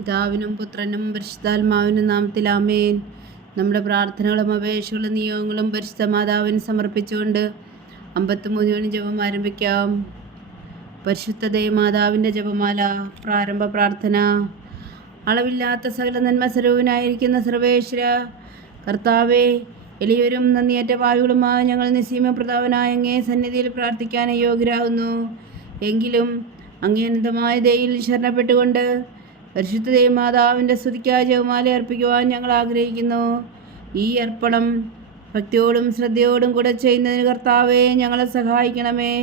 പിതാവിനും പുത്രനും പരിശുദ്ധാത്മാവിനും നാമത്തിൽ ആമേൻ. നമ്മുടെ പ്രാർത്ഥനകളും അപേക്ഷകളും നിയോഗങ്ങളും പരിശുദ്ധ മാതാവിന് സമർപ്പിച്ചുകൊണ്ട് 53 ജപം ആരംഭിക്കാം. പരിശുദ്ധ മാതാവിൻ്റെ ജപമാല. പ്രാരംഭ പ്രാർത്ഥന. അളവില്ലാത്ത സകല നന്മ സ്വരൂപനായിരിക്കുന്ന സർവേശ്വര കർത്താവേ, എളിയവരും നന്ദിയേറ്റ പാവികളുമായ ഞങ്ങൾ നിസ്സീമപ്രതാപനായ അങ്ങേ സന്നിധിയിൽ പ്രാർത്ഥിക്കാൻ യോഗ്യരാകുന്നു. എങ്കിലും അങ്ങേ അനന്തമായ ദയയിൽ ശരണപ്പെട്ടുകൊണ്ട് പരിശുദ്ധ മാതാവിൻ്റെ സ്തുതിക്കായ ജപമാല അർപ്പിക്കുവാൻ ഞങ്ങൾ ആഗ്രഹിക്കുന്നു. ഈ അർപ്പണം ഭക്തിയോടും ശ്രദ്ധയോടും കൂടെ ചെയ്യുന്നതിന് കർത്താവേ ഞങ്ങളെ സഹായിക്കണമേ.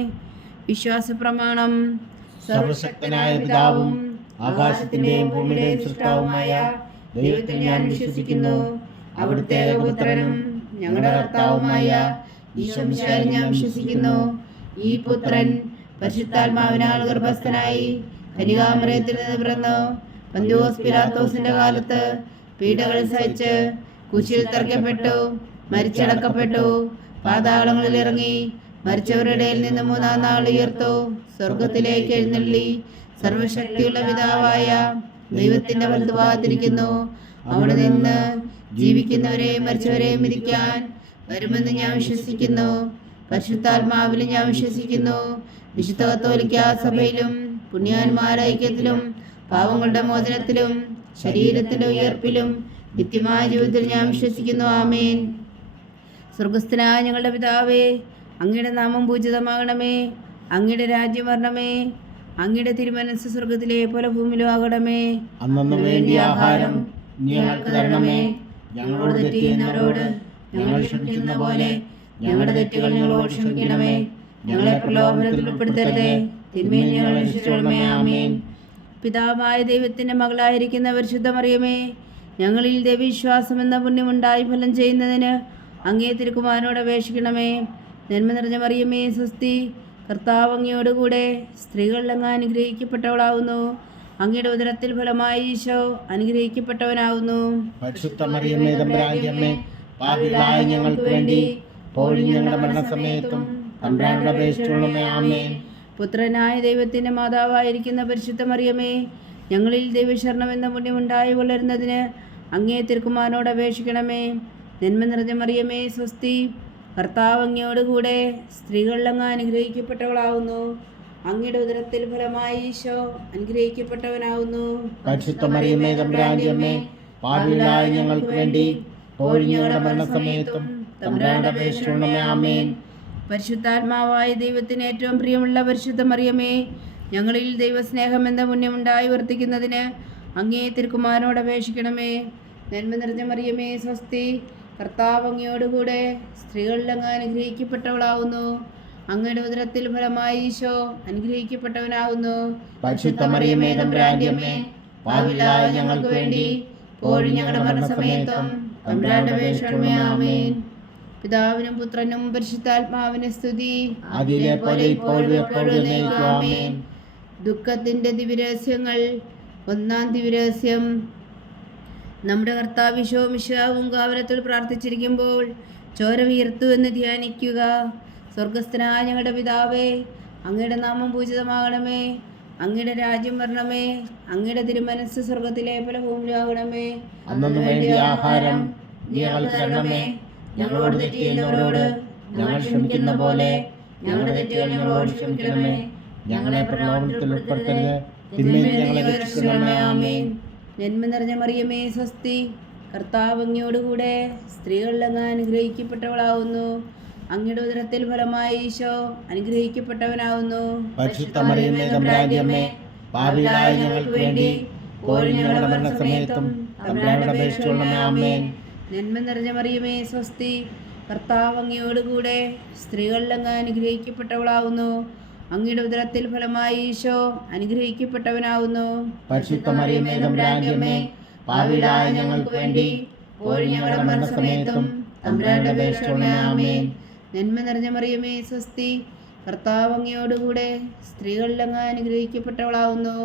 വിശ്വാസ പ്രമാണം. സർവശക്തനായ പിതാവും ആകാശത്തിന്റെയും ഭൂമിയുടെയും സൃഷ്ടാവുമായ ദൈവത്തിൽ ഞാൻ വിശ്വസിക്കുന്നു. അവിടുത്തെ പുത്രനും ഞങ്ങളുടെ കർത്താവുമായ ഈശോമിശിഹായിൽ ഞാൻ വിശ്വസിക്കുന്നു. ഈ പുത്രൻ പരിശുദ്ധാത്മാവിനാൽ ഗർഭസ്ഥനായി കന്യകാമറിയത്തിൽ നിന്ന് പിറന്നു. പന്തിയോസ് പിലാത്തോസിന്റെ കാലത്ത് പീഡകൾ സഹിച്ച് കുരിശിൽ തറയ്ക്കപ്പെട്ടു, മരിച്ചടക്കപ്പെട്ടു, പാതാളങ്ങളിൽ ഇറങ്ങി, മരിച്ചവരുടെ ഇടയിൽ നിന്ന് 3-ാം നാൾ ഉയർത്തു, സ്വർഗത്തിലേക്ക് എഴുന്നള്ളി, സർവശക്തിയുള്ള പിതാവായ ദൈവത്തിന്റെ വലതുഭാഗത്തിരിക്കുന്നു. അവിടെ നിന്ന് ജീവിക്കുന്നവരെയും മരിച്ചവരെയും വിധിക്കാൻ വരുമെന്ന് ഞാൻ വിശ്വസിക്കുന്നു. പരിശുദ്ധാത്മാവിൽ ഞാൻ വിശ്വസിക്കുന്നു. വിശുദ്ധ കത്തോലിക്കാ സഭയിലും പുണ്യാന്മാരുടെ ഐക്യത്തിലും പാവങ്ങളുടെ മോചനത്തിലും ശരീരത്തിന്റെ ഉയർപ്പിലും നിത്യമായ ജീവിതത്തിൽ ഞാൻ വിശ്വസിക്കുന്നു. ആമേൻ. സ്വർഗസ്ഥനായ ഞങ്ങളുടെ പിതാവേ, അങ്ങയുടെ നാമം പൂജിതമാകണമേ. അങ്ങയുടെ രാജ്യം വരണമേ. അങ്ങയുടെ തിരുമനസ്സ് സ്വർഗത്തിലെ പോലെ ഭൂമിയിലും ആകണമേ. അന്നു വേണ്ടിയ ആഹാരം ഞങ്ങൾക്ക് തരണമേ. ഞങ്ങളോട് തെറ്റ് ചെയ്യുന്നവരോട് ഞങ്ങൾ ക്ഷമിക്കുന്ന പോലെ ഞങ്ങളുടെ തെറ്റുകൾ ഞങ്ങളോട് ക്ഷമിക്കണമേ. ഞങ്ങളെ പ്രലോഭനത്തിൽ ഉൾപ്പെടുത്തരുതേ, തിന്മയിൽ ഞങ്ങളെ രക്ഷിച്ചുകൊള്ളണമേ. ആമേൻ. പിതാവായ ദൈവത്തിൻ്റെ മകളായിരിക്കുന്ന പരിശുദ്ധ മറിയമേ, ഞങ്ങളിൽ ദൈവവിശ്വാസം എന്ന പുണ്യമുണ്ടായി ഫലം ചെയ്യുന്നതിന് അങ്ങേ തിരുക്കുമാരനോട് അപേക്ഷിക്കണമേ. നന്മ നിറഞ്ഞ മറിയമേ, സ്വസ്തി. കർത്താവ് അങ്ങയോടുകൂടെ സ്ത്രീകളിൽ അങ്ങ് അനുഗ്രഹിക്കപ്പെട്ടവളാവുന്നു. അങ്ങയുടെ ഉദരത്തിൽ ഫലമായി ഈശോ അനുഗ്രഹിക്കപ്പെട്ടവനാവുന്നു. പരിശുദ്ധ മറിയമേ, തമ്പുരാന്റെ അമ്മേ, പാപികളായ ഞങ്ങൾക്ക് വേണ്ടി ഇപ്പോഴും ഞങ്ങളുടെ മരണസമയത്തും തമ്പുരാനോട് അപേക്ഷിച്ചുകൊള്ളണമേ. ആമേൻ. പുത്രനായ ദൈവത്തിൻ്റെ മാതാവായിരിക്കുന്ന പരിശുദ്ധ മറിയമേ, ഞങ്ങളിൽ ദൈവശരണം എന്ന പുണ്യമുണ്ടായി വളരുന്നതിന് അങ്ങേ തിരുക്കുമാരനോട് അപേക്ഷിക്കണമേ. നന്മ നിറഞ്ഞ മറിയമേ, സ്വസ്തി. കർത്താവ് അങ്ങയോടുകൂടെ സ്ത്രീകളിൽ അങ്ങ് അനുഗ്രഹിക്കപ്പെട്ടവളാവുന്നു. അങ്ങയുടെ ഉദരത്തിൽ ഫലമായി ഈശോ അനുഗ്രഹിക്കപ്പെട്ടവനാവുന്നു. പരിശുദ്ധ മറിയമേ, തമ്പുരാന്റെ അമ്മേ, പാപികളായ ഞങ്ങൾക്ക് വേണ്ടി ഇപ്പോഴും ഞങ്ങളുടെ മരണസമയത്തും തമ്പുരാനോട് അപേക്ഷിച്ചുകൊള്ളണമേ. ആമേൻ. പരിശുദ്ധാത്മാവായ ദൈവത്തിന് ഏറ്റവും പ്രിയമുള്ള പരിശുദ്ധ മറിയമേ, ഞങ്ങളിൽ ദൈവസ്നേഹം എന്ന പുണ്യമുണ്ടായി വർദ്ധിക്കുന്നതിന് അങ്ങേ തിരുക്കുമാരനോട് അപേക്ഷിക്കണമേ. നന്മ നിറഞ്ഞ മറിയമേ, സ്വസ്തി. കർത്താവ് അങ്ങയോടുകൂടെ സ്ത്രീകളിൽ അങ്ങ് അനുഗ്രഹിക്കപ്പെട്ടവളാവുന്നു. അങ്ങയുടെ ഉദരത്തിൽ ഫലമായി ഈശോ അനുഗ്രഹിക്കപ്പെട്ടവനാവുന്നു. പരിശുദ്ധ മറിയമേ, തമ്പുരാന്റെ അമ്മേ, പാപികളായ ഞങ്ങൾക്ക് വേണ്ടി ഇപ്പോഴും ഞങ്ങളുടെ മരണസമയത്തും തമ്പുരാനോട് അപേക്ഷിക്കണമേ. ആമേൻ. പിതാവിനും പുത്രനും പരിശുദ്ധാത്മാവിന് സ്തുതി. അതിലെ പോലെ ഇപ്പോഴും എപ്പോഴും എന്നേക്കും. ആമേൻ. ദുഃഖത്തിന്റെ ദിവ്യരഹസ്യങ്ങൾ. 1-ാം ദിവ്യരഹസ്യം. നമ്മുടെ കർത്താവ് ഈശോ മിശിഹാവും കാവലത്തിൽ പ്രാർത്ഥിച്ചിരിക്കുമ്പോൾ ചോര വീർത്തു എന്ന് ധ്യാനിക്കുക. സ്വർഗസ്ഥനായ ഞങ്ങളുടെ പിതാവേ, അങ്ങയുടെ നാമം പൂജിതമാകണമേ. അങ്ങയുടെ രാജ്യം വരണമേ. അങ്ങയുടെ തിരുമനസ്സ് സ്വർഗത്തിലെ പോലെ ഭൂമിയിലാകണമേ. അന്നു വേണ്ടിയ ആഹാരം ഞങ്ങൾക്ക് തരണമേ. ഞങ്ങളോട് തെറ്റ് ചെയ്യുന്നവരോട് ഞങ്ങൾ ക്ഷമിക്കുന്ന പോലെ ഞങ്ങളുടെ തെറ്റുകൾ ഞങ്ങളോട് ക്ഷമിക്കണമേ. ഞങ്ങളെ പ്രലോഭനത്തിൽ ഉൾപ്പെടുത്തരുത്, തിന്മയിൽ ഞങ്ങളെ രക്ഷിക്കണമേ. ആമേൻ. നന്മ നിറഞ്ഞ മറിയമേ, സ്വസ്തി. കർത്താവ് അങ്ങയോടുകൂടെ സ്ത്രീകളിൽ അങ്ങ് അനുഗ്രഹിക്കപ്പെട്ടവളാവുന്നു. അങ്ങയുടെ ഉദരത്തിൽ ഫലമായി ഈശോ അനുഗ്രഹിക്കപ്പെട്ടവനാവുന്നു. പരിശുദ്ധ മറിയമേ, തമ്പുരാന്റെ അമ്മേ, പാപികളായ ഞങ്ങൾക്ക് വേണ്ടി ഇപ്പോഴും ഞങ്ങളുടെ മരണസമയത്തും തമ്പുരാനോട് അപേക്ഷിച്ചുകൊള്ളണമേ. ആമേൻ. നന്മ നിറഞ്ഞ മറിയമേ, സ്വസ്തി. കർത്താവ് അങ്ങയോടുകൂടെ സ്ത്രീകളിൽ അങ്ങ് അനുഗ്രഹിക്കപ്പെട്ടവളാവുന്നു. അങ്ങയുടെ ഉദരത്തിൽ ഫലമായി ഈശോ അനുഗ്രഹിക്കപ്പെട്ടവനാവുന്നു. പരിശുദ്ധ മറിയമേ, തമ്പുരാന്റെ അമ്മേ, പാപികളായ ഞങ്ങൾക്ക് വേണ്ടി ഇപ്പോഴും ഞങ്ങളുടെ മരണസമയത്തും തമ്പുരാനോട് അപേക്ഷിച്ചുകൊള്ളണമേ. ആമേൻ. നന്മ നിറഞ്ഞ മറിയമേ, സ്വസ്തി. കർത്താവ് അങ്ങയോടുകൂടെ സ്ത്രീകളിൽ അങ്ങ് അനുഗ്രഹിക്കപ്പെട്ടവളാവുന്നു.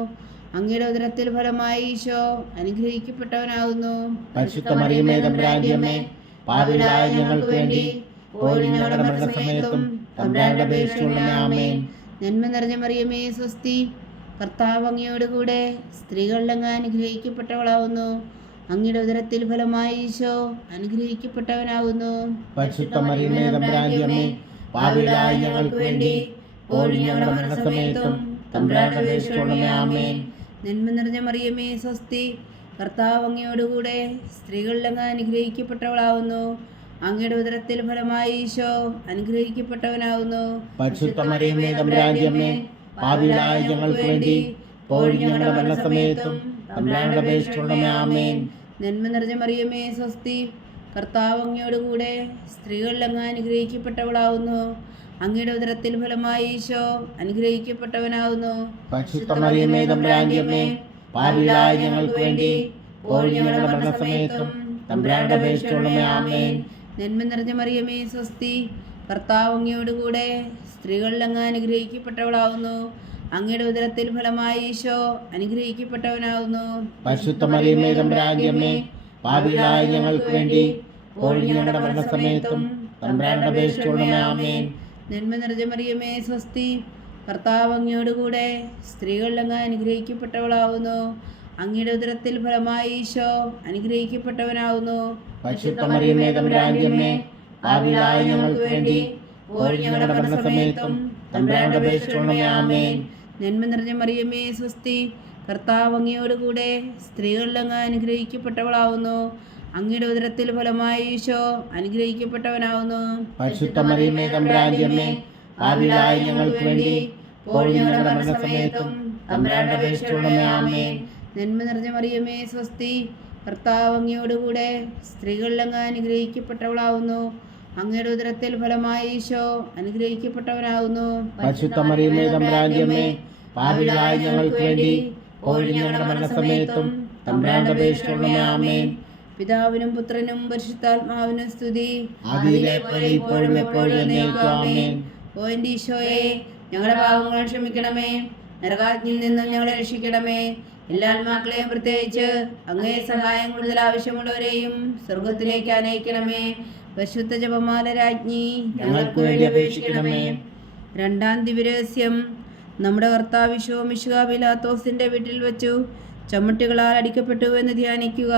അങ്ങയുടെ ഉദരത്തിൽ ഫലമായി ഈശോ അനുഗ്രഹിക്കപ്പെട്ടവനാവുന്നു. പരിശുദ്ധ മറിയമേ, തമ്പുരാന്റെ അമ്മേ, പാപികളായ ഞങ്ങൾക്ക് വേണ്ടി ഇപ്പോഴും ഞങ്ങളുടെ മരണസമയത്തും തമ്പുരാനോട് അപേക്ഷിച്ചുകൊള്ളണമേ. ആമേൻ. നന്മ നിറഞ്ഞ മറിയമേ, സ്വസ്തി. കർത്താവ് അങ്ങയോടുകൂടെ സ്ത്രീകളിൽ അങ്ങ് അനുഗ്രഹിക്കപ്പെട്ടവളാവുന്നു. അങ്ങയുടെ ഉദരത്തിൽ ഫലമായി ഈശോ അനുഗ്രഹിക്കപ്പെട്ടവനാവുന്നു. പരിശുദ്ധ മറിയമേ തമ്പുരാന്റെ അമ്മേ, പാപികളായ ഞങ്ങൾക്ക് വേണ്ടി ഇപ്പോഴും ഞങ്ങളുടെ മരണസമയത്തും തമ്പുരാന്റെ അപേക്ഷിച്ചുകൊള്ളണമേ. ആമേൻ. നന്മ നിറഞ്ഞ മറിയമേ സ്വസ്തി, കർത്താവ് അങ്ങയോടുകൂടെ സ്ത്രീകളിൽ അങ്ങ് അനുഗ്രഹിക്കപ്പെട്ടവളാവുന്നു. അങ്ങയുടെ ഉദരത്തിൽ ഫലമായി ഈശോ അനുഗ്രഹിക്കപ്പെട്ടവനാവുന്നു. പരിശുദ്ധ മറിയമേ തമ്പുരാന്റെ അമ്മേ, പാപികളായ ഞങ്ങൾക്ക് വേണ്ടി ഇപ്പോഴും ഞങ്ങളുടെ മരണസമയത്തും തമ്പുരാന്റെ അപേക്ഷിച്ചുകൊള്ളണമേ. ആമേൻ. നന്മ നിറഞ്ഞ മറിയമേ സ്വസ്തി, കർത്താവ് അങ്ങയോടുകൂടെ സ്ത്രീകളിൽ അങ്ങ് അനുഗ്രഹിക്കപ്പെട്ടവളാവുന്നു. അങ്ങയുടെ ഉദരത്തിൽ ഫലമായി ഈശോ അനുഗ്രഹിക്കപ്പെട്ടവനാവുന്നു. പരിശുദ്ധ മറിയമേ തമ്പുരാന്റെ അമ്മേ, പാപികളായ ഞങ്ങൾക്ക് വേണ്ടി ഇപ്പോഴും ഞങ്ങളുടെ മരണസമയത്തും തമ്പുരാന്റെ അപേക്ഷിച്ചുകൊള്ളണമേ. ആമേൻ. നന്മ നിറഞ്ഞ മറിയമേ സ്വസ്തി, കർത്താവ് അങ്ങയോടുകൂടെ സ്ത്രീകളിൽ അങ്ങ് അനുഗ്രഹിക്കപ്പെട്ടവളാവുന്നു. അങ്ങയുടെ ഉദരത്തിൽ ഫലമായി ഈശോ അനുഗ്രഹിക്കപ്പെട്ടവനാവുന്നു. പരിശുദ്ധ മറിയമേ തമ്പുരാന്റെ അമ്മേ, പാപികളായ ഞങ്ങൾക്ക് വേണ്ടി ഇപ്പോഴും ഞങ്ങളുടെ മരണസമയത്തും തമ്പുരാന്റെ അപേക്ഷിച്ചുകൊള്ളണമേ. ആമേൻ. നന്മ നിറഞ്ഞ മറിയമേ സ്വസ്തി, കർത്താവ് അങ്ങയോടുകൂടെ സ്ത്രീകളിൽ അങ്ങ് അനുഗ്രഹിക്കപ്പെട്ടവളാവുന്നു. അങ്ങയുടെ ഉദരത്തിൽ ഫലമായി ഈശോ അനുഗ്രഹിക്കപ്പെട്ടവനാവുന്നു. പരിശുദ്ധ മറിയമേ തമ്പുരാന്റെ അമ്മേ, പാപികളായ ഞങ്ങൾക്ക് വേണ്ടി ഇപ്പോഴും ഞങ്ങളുടെ മരണസമയത്തും തമ്പുരാന്റെ അപേക്ഷിച്ചുകൊള്ളണമേ. ആമേൻ. നന്മ നിറഞ്ഞ മറിയമേ സ്വസ്തി, കർത്താവ് അങ്ങയോടുകൂടെ സ്ത്രീകളിൽ അങ്ങ് അനുഗ്രഹിക്കപ്പെട്ടവളാവുന്നു. അങ്ങയുടെ ഉദരത്തിൽ ഫലമായി ഈശോ അനുഗ്രഹിക്കപ്പെട്ടവനാവുന്നു. പരിശുദ്ധ മറിയമേ തമ്പുരാന്റെ അമ്മേ, പാപികളായ ഞങ്ങൾക്ക് വേണ്ടി ഇപ്പോഴും ഞങ്ങളുടെ മരണസമയത്തും തമ്പുരാന്റെ അപേക്ഷിച്ചുകൊള്ളണമേ. ആമേൻ. നന്മ നിറഞ്ഞ മറിയമേ സ്വസ്തി, കർത്താവ് അങ്ങയോടുകൂടെ സ്ത്രീകളിൽ അങ്ങ് അനുഗ്രഹിക്കപ്പെട്ടവളാവുന്നു. അങ്ങയുടെ ഉദരത്തിൽ ഫലമായി ഈശോ അനുഗ്രഹിക്കപ്പെട്ടവനാവുന്നു. പരിശുദ്ധ മറിയമേ തമ്പുരാന്റെ അമ്മേ, പാപികളായ ഞങ്ങൾക്ക് വേണ്ടി ഇപ്പോഴും ഞങ്ങളുടെ മരണസമയത്തും തമ്പുരാന്റെ അപേക്ഷിച്ചുകൊള്ളണമേ. ആമേൻ. പിതാവിനും പുത്രനും പരിശുദ്ധാത്മാവിനും സ്തുതി. ആദിയിലെ പോലെ ഇപ്പോഴും എപ്പോഴും എന്നേക്കും. ആമേൻ. ഓ എൻ്റെ ഈശോയെ, ഞങ്ങളുടെ പാപങ്ങൾ ക്ഷമിക്കണമേ, നരകാഗ്നിയിൽ നിന്നും ഞങ്ങളെ രക്ഷിക്കണമേ. എല്ലാ ആത്മാക്കളെയും പ്രത്യേകിച്ച് അങ്ങേ സഹായം കൂടുതൽ ആവശ്യമുള്ളവരെയും സ്വർഗത്തിലേക്ക് അനയിക്കണമേ. പരിശുദ്ധ ജപമാല രാജ്ഞി, ഞങ്ങൾക്ക് വേണ്ടി അപേക്ഷിക്കണമേ. രണ്ടാം ദിവ്യരഹസ്യം. നമ്മുടെ കർത്താവ് ഈശോ മിശിഹാ പീലാത്തോസിന്റെ വീട്ടിൽ വെച്ചു ചമ്മട്ടികളാൽ അടിക്കപ്പെട്ടു എന്ന് ധ്യാനിക്കുക.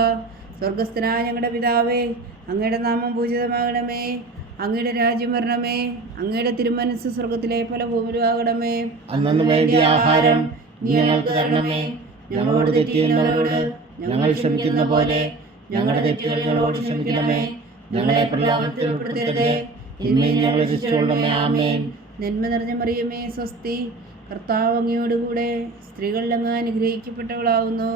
സ്വർഗസ്ഥനായ ഞങ്ങളുടെ പിതാവേ, അങ്ങയുടെ നാമം പൂജിതമാകണമേ. അങ്ങയുടെ രാജ്യം വരണമേ. അങ്ങയുടെ തിരുമനസ്സ് സ്വർഗത്തിലെ പോലെ ഭൂമിയിലുമാകണമേ. അന്നു വേണ്ടിയ ആഹാരം നീ ഞങ്ങൾക്ക് തരണമേ. ഞങ്ങളോട് തെറ്റ് ചെയ്യുന്നവരോട് ഞങ്ങൾ ക്ഷമിക്കുന്ന പോലെ ഞങ്ങളുടെ തെറ്റുകൾ ഞങ്ങളോട് ക്ഷമിക്കണമേ. ഞങ്ങളെ പ്രലോഭനത്തിൽ ഉൾപ്പെടുത്തരുതേ, തിന്മയിൽ ഞങ്ങളെ രക്ഷിച്ചുകൊള്ളണമേ. ആമേൻ. നന്മ നിറഞ്ഞ മറിയമേ സ്വസ്തി, കർത്താവ് അങ്ങയോടുകൂടെ സ്ത്രീകളിൽ അങ്ങ് അനുഗ്രഹിക്കപ്പെട്ടവളാവുന്നു.